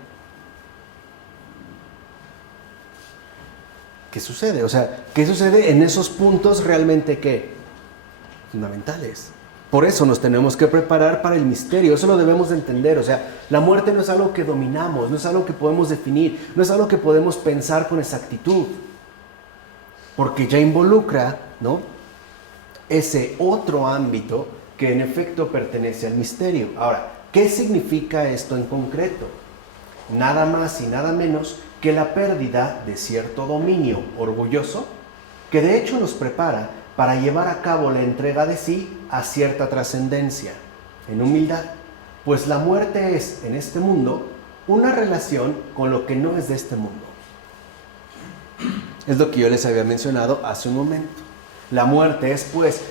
¿Qué sucede? O sea, ¿qué sucede en esos puntos realmente fundamentales? Por eso nos tenemos que preparar para el misterio, eso lo debemos de entender. O sea, la muerte no es algo que dominamos, no es algo que podemos definir, no es algo que podemos pensar con exactitud, porque ya involucra, ese otro ámbito que en efecto pertenece al misterio. Ahora, ¿qué significa esto en concreto? Nada más y nada menos que la pérdida de cierto dominio orgulloso, que de hecho nos prepara para llevar a cabo la entrega de sí a cierta trascendencia, en humildad, pues la muerte es, en este mundo, una relación con lo que no es de este mundo. Es lo que yo les había mencionado hace un momento. La muerte es, pues,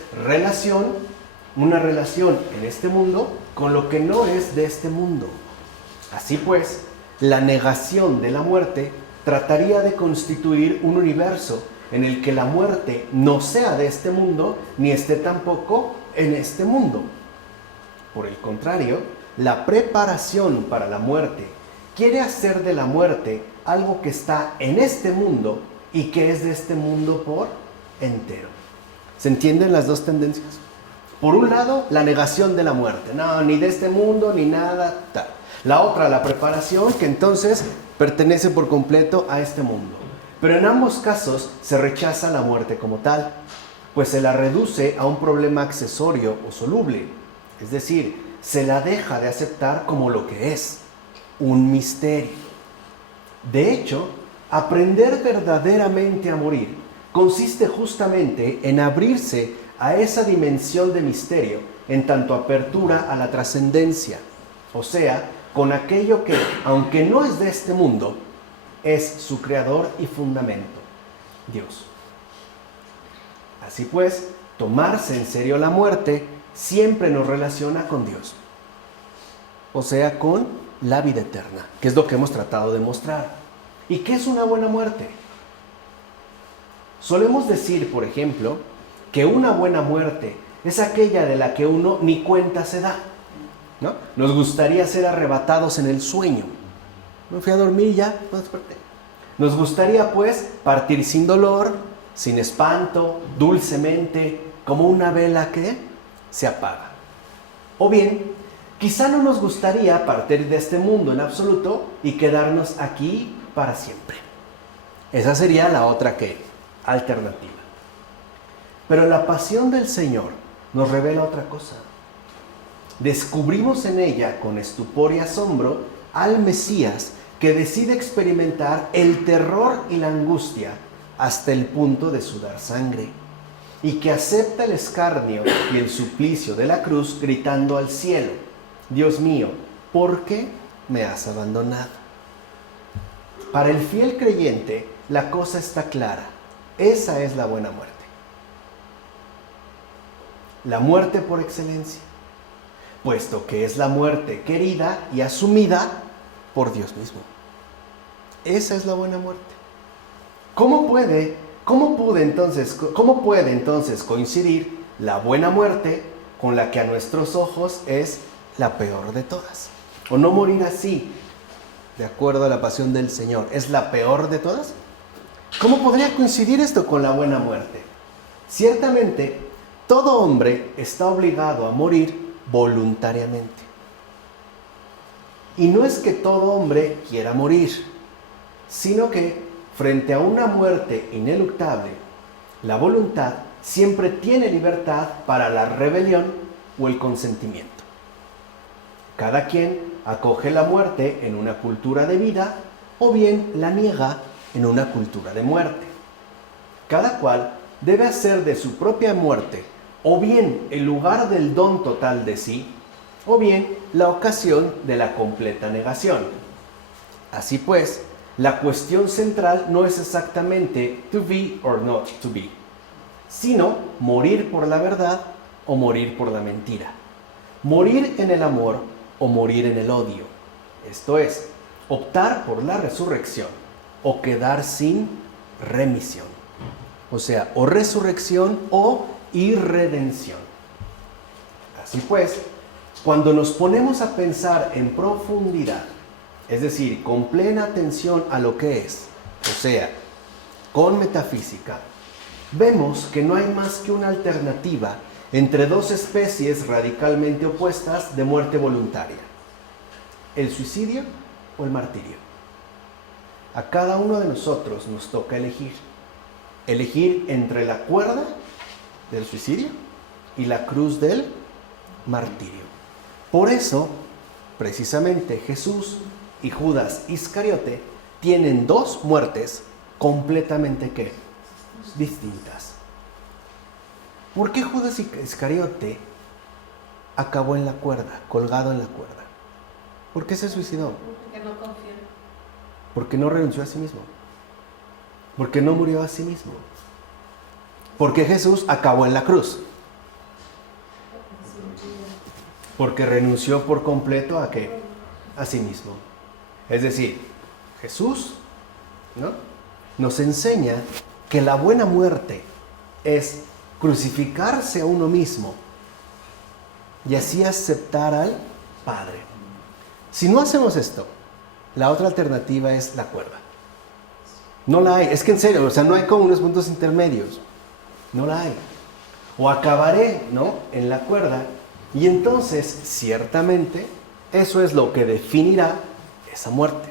una relación en este mundo con lo que no es de este mundo. Así pues, la negación de la muerte trataría de constituir un universo en el que la muerte no sea de este mundo, ni esté tampoco en este mundo. Por el contrario, la preparación para la muerte quiere hacer de la muerte algo que está en este mundo y que es de este mundo por entero. ¿Se entienden las dos tendencias? Por un lado, la negación de la muerte. No, ni de este mundo, ni nada, tal. La otra, la preparación, que entonces pertenece por completo a este mundo. Pero en ambos casos se rechaza la muerte como tal, pues se la reduce a un problema accesorio o soluble. Es decir, se la deja de aceptar como lo que es, un misterio. De hecho, aprender verdaderamente a morir consiste justamente en abrirse a esa dimensión de misterio en tanto apertura a la trascendencia, o sea, con aquello que, aunque no es de este mundo, es su creador y fundamento, Dios. Así pues, tomarse en serio la muerte siempre nos relaciona con Dios, o sea, con la vida eterna, que es lo que hemos tratado de mostrar. ¿Y qué es una buena muerte? Solemos decir, por ejemplo, que una buena muerte es aquella de la que uno ni cuenta se da, ¿no? Nos gustaría ser arrebatados en el sueño. Me fui a dormir y ya, no desperté. Nos gustaría, pues, partir sin dolor, sin espanto, dulcemente, como una vela que se apaga. O bien, quizá no nos gustaría partir de este mundo en absoluto y quedarnos aquí para siempre. Esa sería la otra alternativa. Pero la pasión del Señor nos revela otra cosa. Descubrimos en ella, con estupor y asombro, al Mesías que decide experimentar el terror y la angustia hasta el punto de sudar sangre, y que acepta el escarnio y el suplicio de la cruz gritando al cielo: Dios mío, ¿por qué me has abandonado? Para el fiel creyente, la cosa está clara. Esa es la buena muerte. La muerte por excelencia, puesto que es la muerte querida y asumida por Dios mismo. Esa es la buena muerte. ¿Cómo puede entonces coincidir la buena muerte con la que a nuestros ojos es la peor de todas? ¿O no morir así, de acuerdo a la pasión del Señor, es la peor de todas? ¿Cómo podría coincidir esto con la buena muerte? Ciertamente, todo hombre está obligado a morir voluntariamente. Y no es que todo hombre quiera morir, sino que frente a una muerte ineluctable, la voluntad siempre tiene libertad para la rebelión o el consentimiento. Cada quien acoge la muerte en una cultura de vida o bien la niega en una cultura de muerte. Cada cual debe hacer de su propia muerte o bien el lugar del don total de sí, o bien la ocasión de la completa negación. Así pues, la cuestión central no es exactamente to be or not to be, sino morir por la verdad o morir por la mentira, morir en el amor o morir en el odio. Esto es, optar por la resurrección o quedar sin remisión. O sea, o resurrección o irredención. Así pues, cuando nos ponemos a pensar en profundidad, es decir, con plena atención a lo que es, o sea, con metafísica, vemos que no hay más que una alternativa entre dos especies radicalmente opuestas de muerte voluntaria: el suicidio o el martirio. A cada uno de nosotros nos toca elegir entre la cuerda del suicidio y la cruz del martirio. Por eso, precisamente, Jesús y Judas Iscariote tienen dos muertes completamente ¿qué? Distintas. ¿Por qué Judas Iscariote acabó en la cuerda, colgado en la cuerda? ¿Por qué se suicidó? Porque no confió. Porque no renunció a sí mismo. Porque no murió a sí mismo. Porque Jesús acabó en la cruz. Porque renunció por completo ¿a qué? A sí mismo. Es decir, Jesús, ¿no?, nos enseña que la buena muerte es crucificarse a uno mismo y así aceptar al Padre. Si no hacemos esto, la otra alternativa es la cuerda. No la hay, es que en serio, o sea, no hay como unos puntos intermedios. No la hay. O acabaré, ¿no?, en la cuerda, y entonces, ciertamente, eso es lo que definirá esa muerte.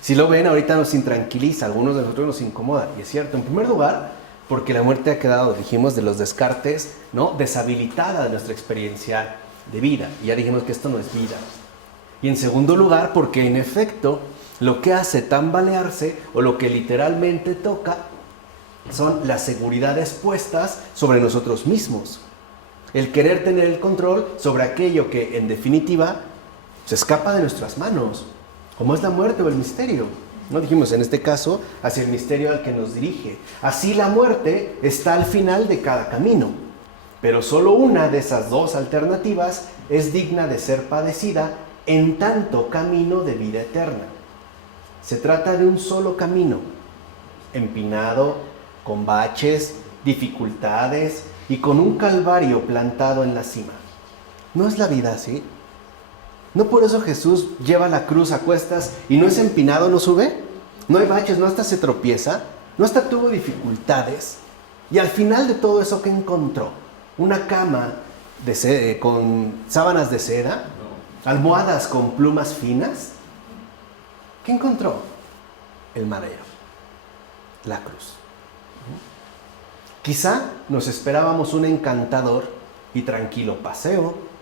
Si lo ven, ahorita nos intranquiliza, a algunos de nosotros nos incomoda, y es cierto. En primer lugar, porque la muerte ha quedado, dijimos, de los descartes, ¿no?, deshabilitada de nuestra experiencia de vida, y ya dijimos que esto no es vida. Y en segundo lugar, porque en efecto, lo que hace tambalearse, o lo que literalmente toca, son las seguridades puestas sobre nosotros mismos. El querer tener el control sobre aquello que, en definitiva, se escapa de nuestras manos, como es la muerte o el misterio. ¿No? Dijimos, en este caso, hacia el misterio al que nos dirige. Así la muerte está al final de cada camino, pero solo una de esas dos alternativas es digna de ser padecida en tanto camino de vida eterna. Se trata de un solo camino, empinado, con baches, dificultades y con un calvario plantado en la cima. ¿No es la vida así? ¿No por eso Jesús lleva la cruz a cuestas y no es empinado, no sube? ¿No hay baches, no hasta se tropieza? ¿No hasta tuvo dificultades? Y al final de todo eso, ¿qué encontró? ¿Una cama con sábanas de seda? ¿Almohadas con plumas finas? ¿Qué encontró? El madero, la cruz. Quizá nos esperábamos un encantador y tranquilo paseo,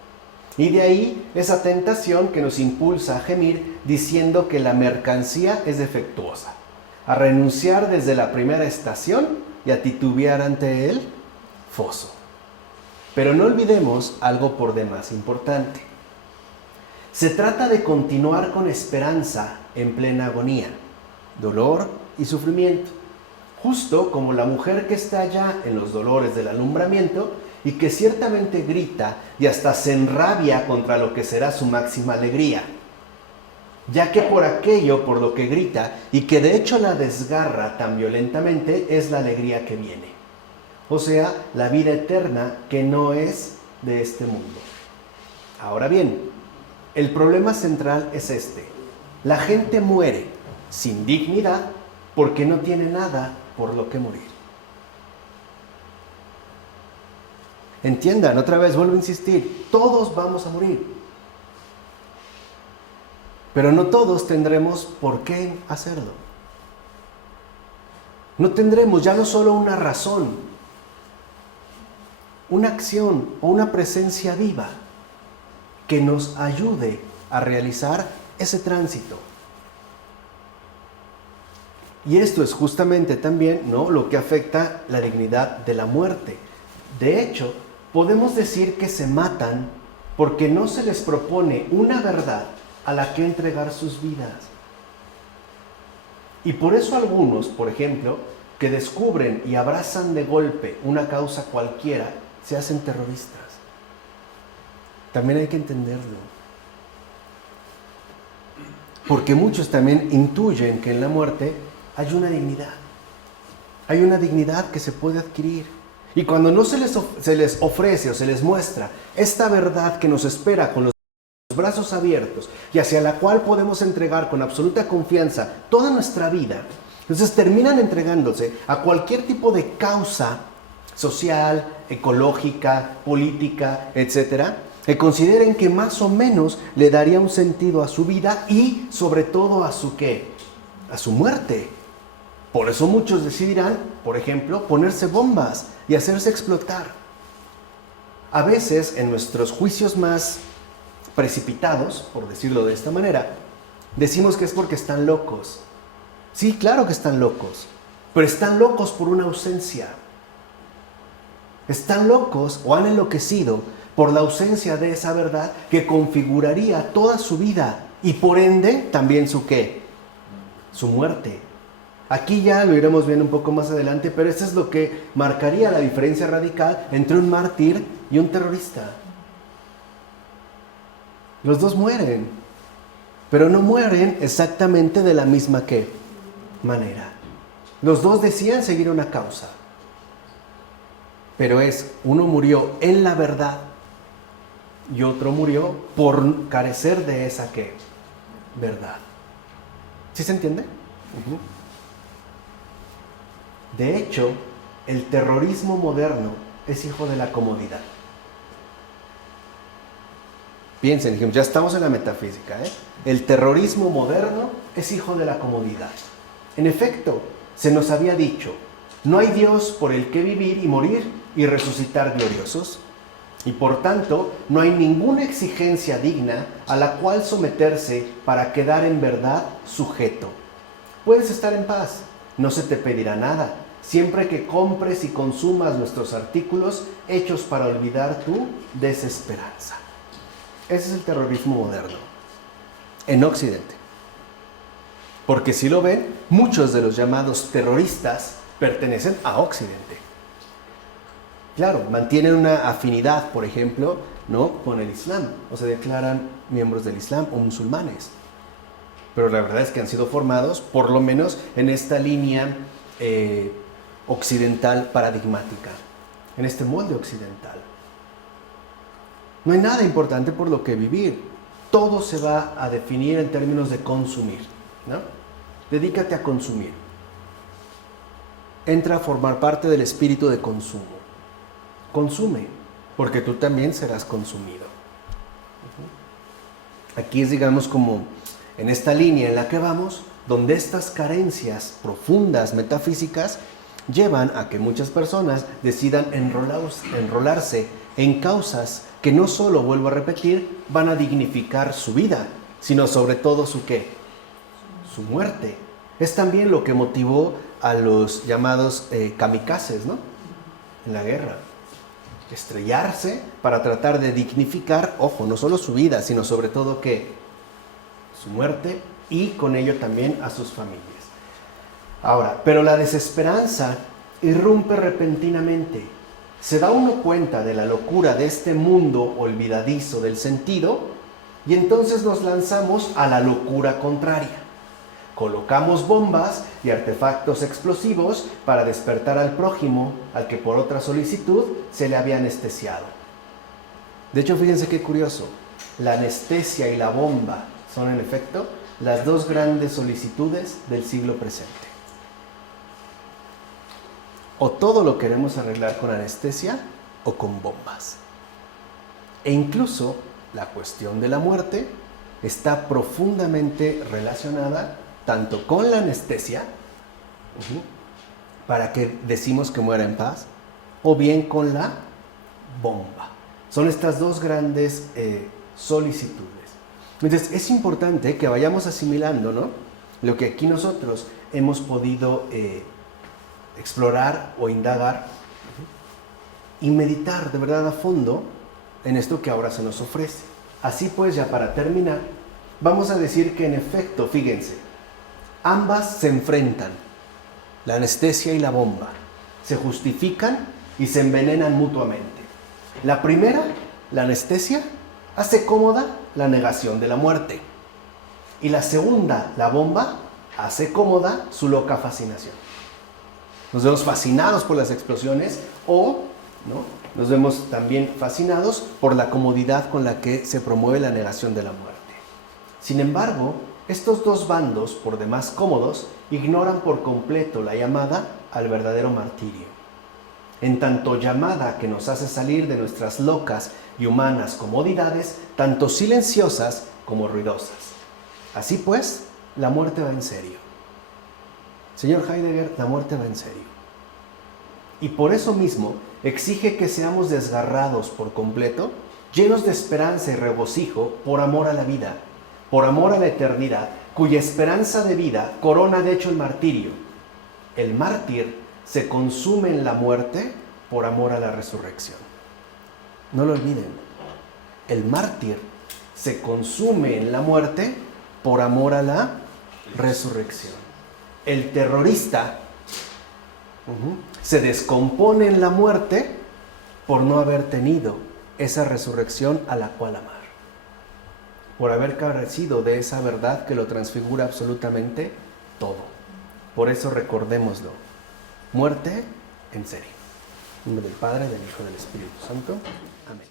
y de ahí esa tentación que nos impulsa a gemir diciendo que la mercancía es defectuosa, a renunciar desde la primera estación y a titubear ante el foso. Pero no olvidemos algo por demás importante. Se trata de continuar con esperanza en plena agonía, dolor y sufrimiento, justo como la mujer que está ya en los dolores del alumbramiento y que ciertamente grita y hasta se enrabia contra lo que será su máxima alegría, ya que por aquello por lo que grita y que de hecho la desgarra tan violentamente es la alegría que viene, o sea, la vida eterna que no es de este mundo. Ahora bien, el problema central es este: la gente muere sin dignidad porque no tiene nada por lo que morir. Entiendan, otra vez vuelvo a insistir, todos vamos a morir, pero no todos tendremos por qué hacerlo. No tendremos ya no solo una razón, una acción o una presencia viva que nos ayude a realizar ese tránsito. Y esto es justamente también, ¿no?, lo que afecta la dignidad de la muerte. De hecho, podemos decir que se matan porque no se les propone una verdad a la que entregar sus vidas. Y por eso algunos, por ejemplo, que descubren y abrazan de golpe una causa cualquiera, se hacen terroristas. También hay que entenderlo. Porque muchos también intuyen que en la muerte hay una dignidad. Hay una dignidad que se puede adquirir. Y cuando no se les ofrece o se les muestra esta verdad que nos espera con los brazos abiertos y hacia la cual podemos entregar con absoluta confianza toda nuestra vida, entonces terminan entregándose a cualquier tipo de causa social, ecológica, política, etcétera, que consideren que más o menos le daría un sentido a su vida y sobre todo a su ¿qué? A su muerte. Por eso muchos decidirán, por ejemplo, ponerse bombas y hacerse explotar. A veces en nuestros juicios más precipitados, por decirlo de esta manera, decimos que es porque están locos. Sí, claro que están locos, pero están locos por una ausencia. Están locos o han enloquecido por la ausencia de esa verdad que configuraría toda su vida y por ende también su ¿qué? Su muerte. Aquí ya lo iremos viendo un poco más adelante, pero esto es lo que marcaría la diferencia radical entre un mártir y un terrorista. Los dos mueren, pero no mueren exactamente de la misma ¿qué? Manera. Los dos decían seguir una causa, pero uno murió en la verdad y otro murió por carecer de esa ¿qué? Verdad. ¿Sí se entiende? De hecho, el terrorismo moderno es hijo de la comodidad. Piensen, ya estamos en la metafísica, ¿eh? El terrorismo moderno es hijo de la comodidad. En efecto, se nos había dicho, no hay Dios por el que vivir y morir y resucitar gloriosos. Y por tanto, no hay ninguna exigencia digna a la cual someterse para quedar en verdad sujeto. Puedes estar en paz, no se te pedirá nada, siempre que compres y consumas nuestros artículos hechos para olvidar tu desesperanza. Ese es el terrorismo moderno, en Occidente. Porque si lo ven, muchos de los llamados terroristas pertenecen a Occidente. Claro, mantienen una afinidad, por ejemplo, ¿no?, con el Islam, o se declaran miembros del Islam o musulmanes. Pero la verdad es que han sido formados, por lo menos, en esta línea occidental paradigmática, en este molde occidental. No hay nada importante por lo que vivir. Todo se va a definir en términos de consumir, ¿no? Dedícate a consumir. Entra a formar parte del espíritu de consumo. Consume, porque tú también serás consumido. Aquí es, digamos, como en esta línea en la que vamos, donde estas carencias profundas metafísicas llevan a que muchas personas decidan enrolarse en causas que no solo, vuelvo a repetir, van a dignificar su vida, sino sobre todo su ¿qué? Su muerte. Es también lo que motivó a los llamados kamikazes, ¿no?, en la guerra. Estrellarse para tratar de dignificar, ojo, no solo su vida, sino sobre todo ¿qué? Su muerte y con ello también a sus familias. Ahora, pero la desesperanza irrumpe repentinamente. Se da uno cuenta de la locura de este mundo olvidadizo del sentido y entonces nos lanzamos a la locura contraria. Colocamos bombas y artefactos explosivos para despertar al prójimo, al que por otra solicitud se le había anestesiado. De hecho, fíjense qué curioso. La anestesia y la bomba son, en efecto, las dos grandes solicitudes del siglo presente. O todo lo queremos arreglar con anestesia o con bombas. E incluso la cuestión de la muerte está profundamente relacionada tanto con la anestesia para que decimos que muera en paz, o bien con la bomba. Son estas dos grandes solicitudes. Entonces es importante que vayamos asimilando, ¿no?, lo que aquí nosotros hemos podido explorar o indagar y meditar de verdad a fondo en esto que ahora se nos ofrece. Así pues, ya para terminar, vamos a decir que en efecto, fíjense, ambas se enfrentan, la anestesia y la bomba, se justifican y se envenenan mutuamente. La primera, la anestesia, hace cómoda la negación de la muerte. Y la segunda, la bomba, hace cómoda su loca fascinación. Nos vemos fascinados por las explosiones o, ¿no?, nos vemos también fascinados por la comodidad con la que se promueve la negación de la muerte. Sin embargo, estos dos bandos, por demás cómodos, ignoran por completo la llamada al verdadero martirio. En tanto llamada que nos hace salir de nuestras locas y humanas comodidades, tanto silenciosas como ruidosas. Así pues, la muerte va en serio. Señor Heidegger, la muerte va en serio. Y por eso mismo exige que seamos desgarrados por completo, llenos de esperanza y regocijo por amor a la vida, por amor a la eternidad, cuya esperanza de vida corona de hecho el martirio. El mártir se consume en la muerte por amor a la resurrección. No lo olviden. El mártir se consume en la muerte por amor a la resurrección. El terrorista se descompone en la muerte por no haber tenido esa resurrección a la cual amar, por haber carecido de esa verdad que lo transfigura absolutamente todo. Por eso recordémoslo: muerte en serio. En nombre del Padre, del Hijo y del Espíritu Santo. Amén.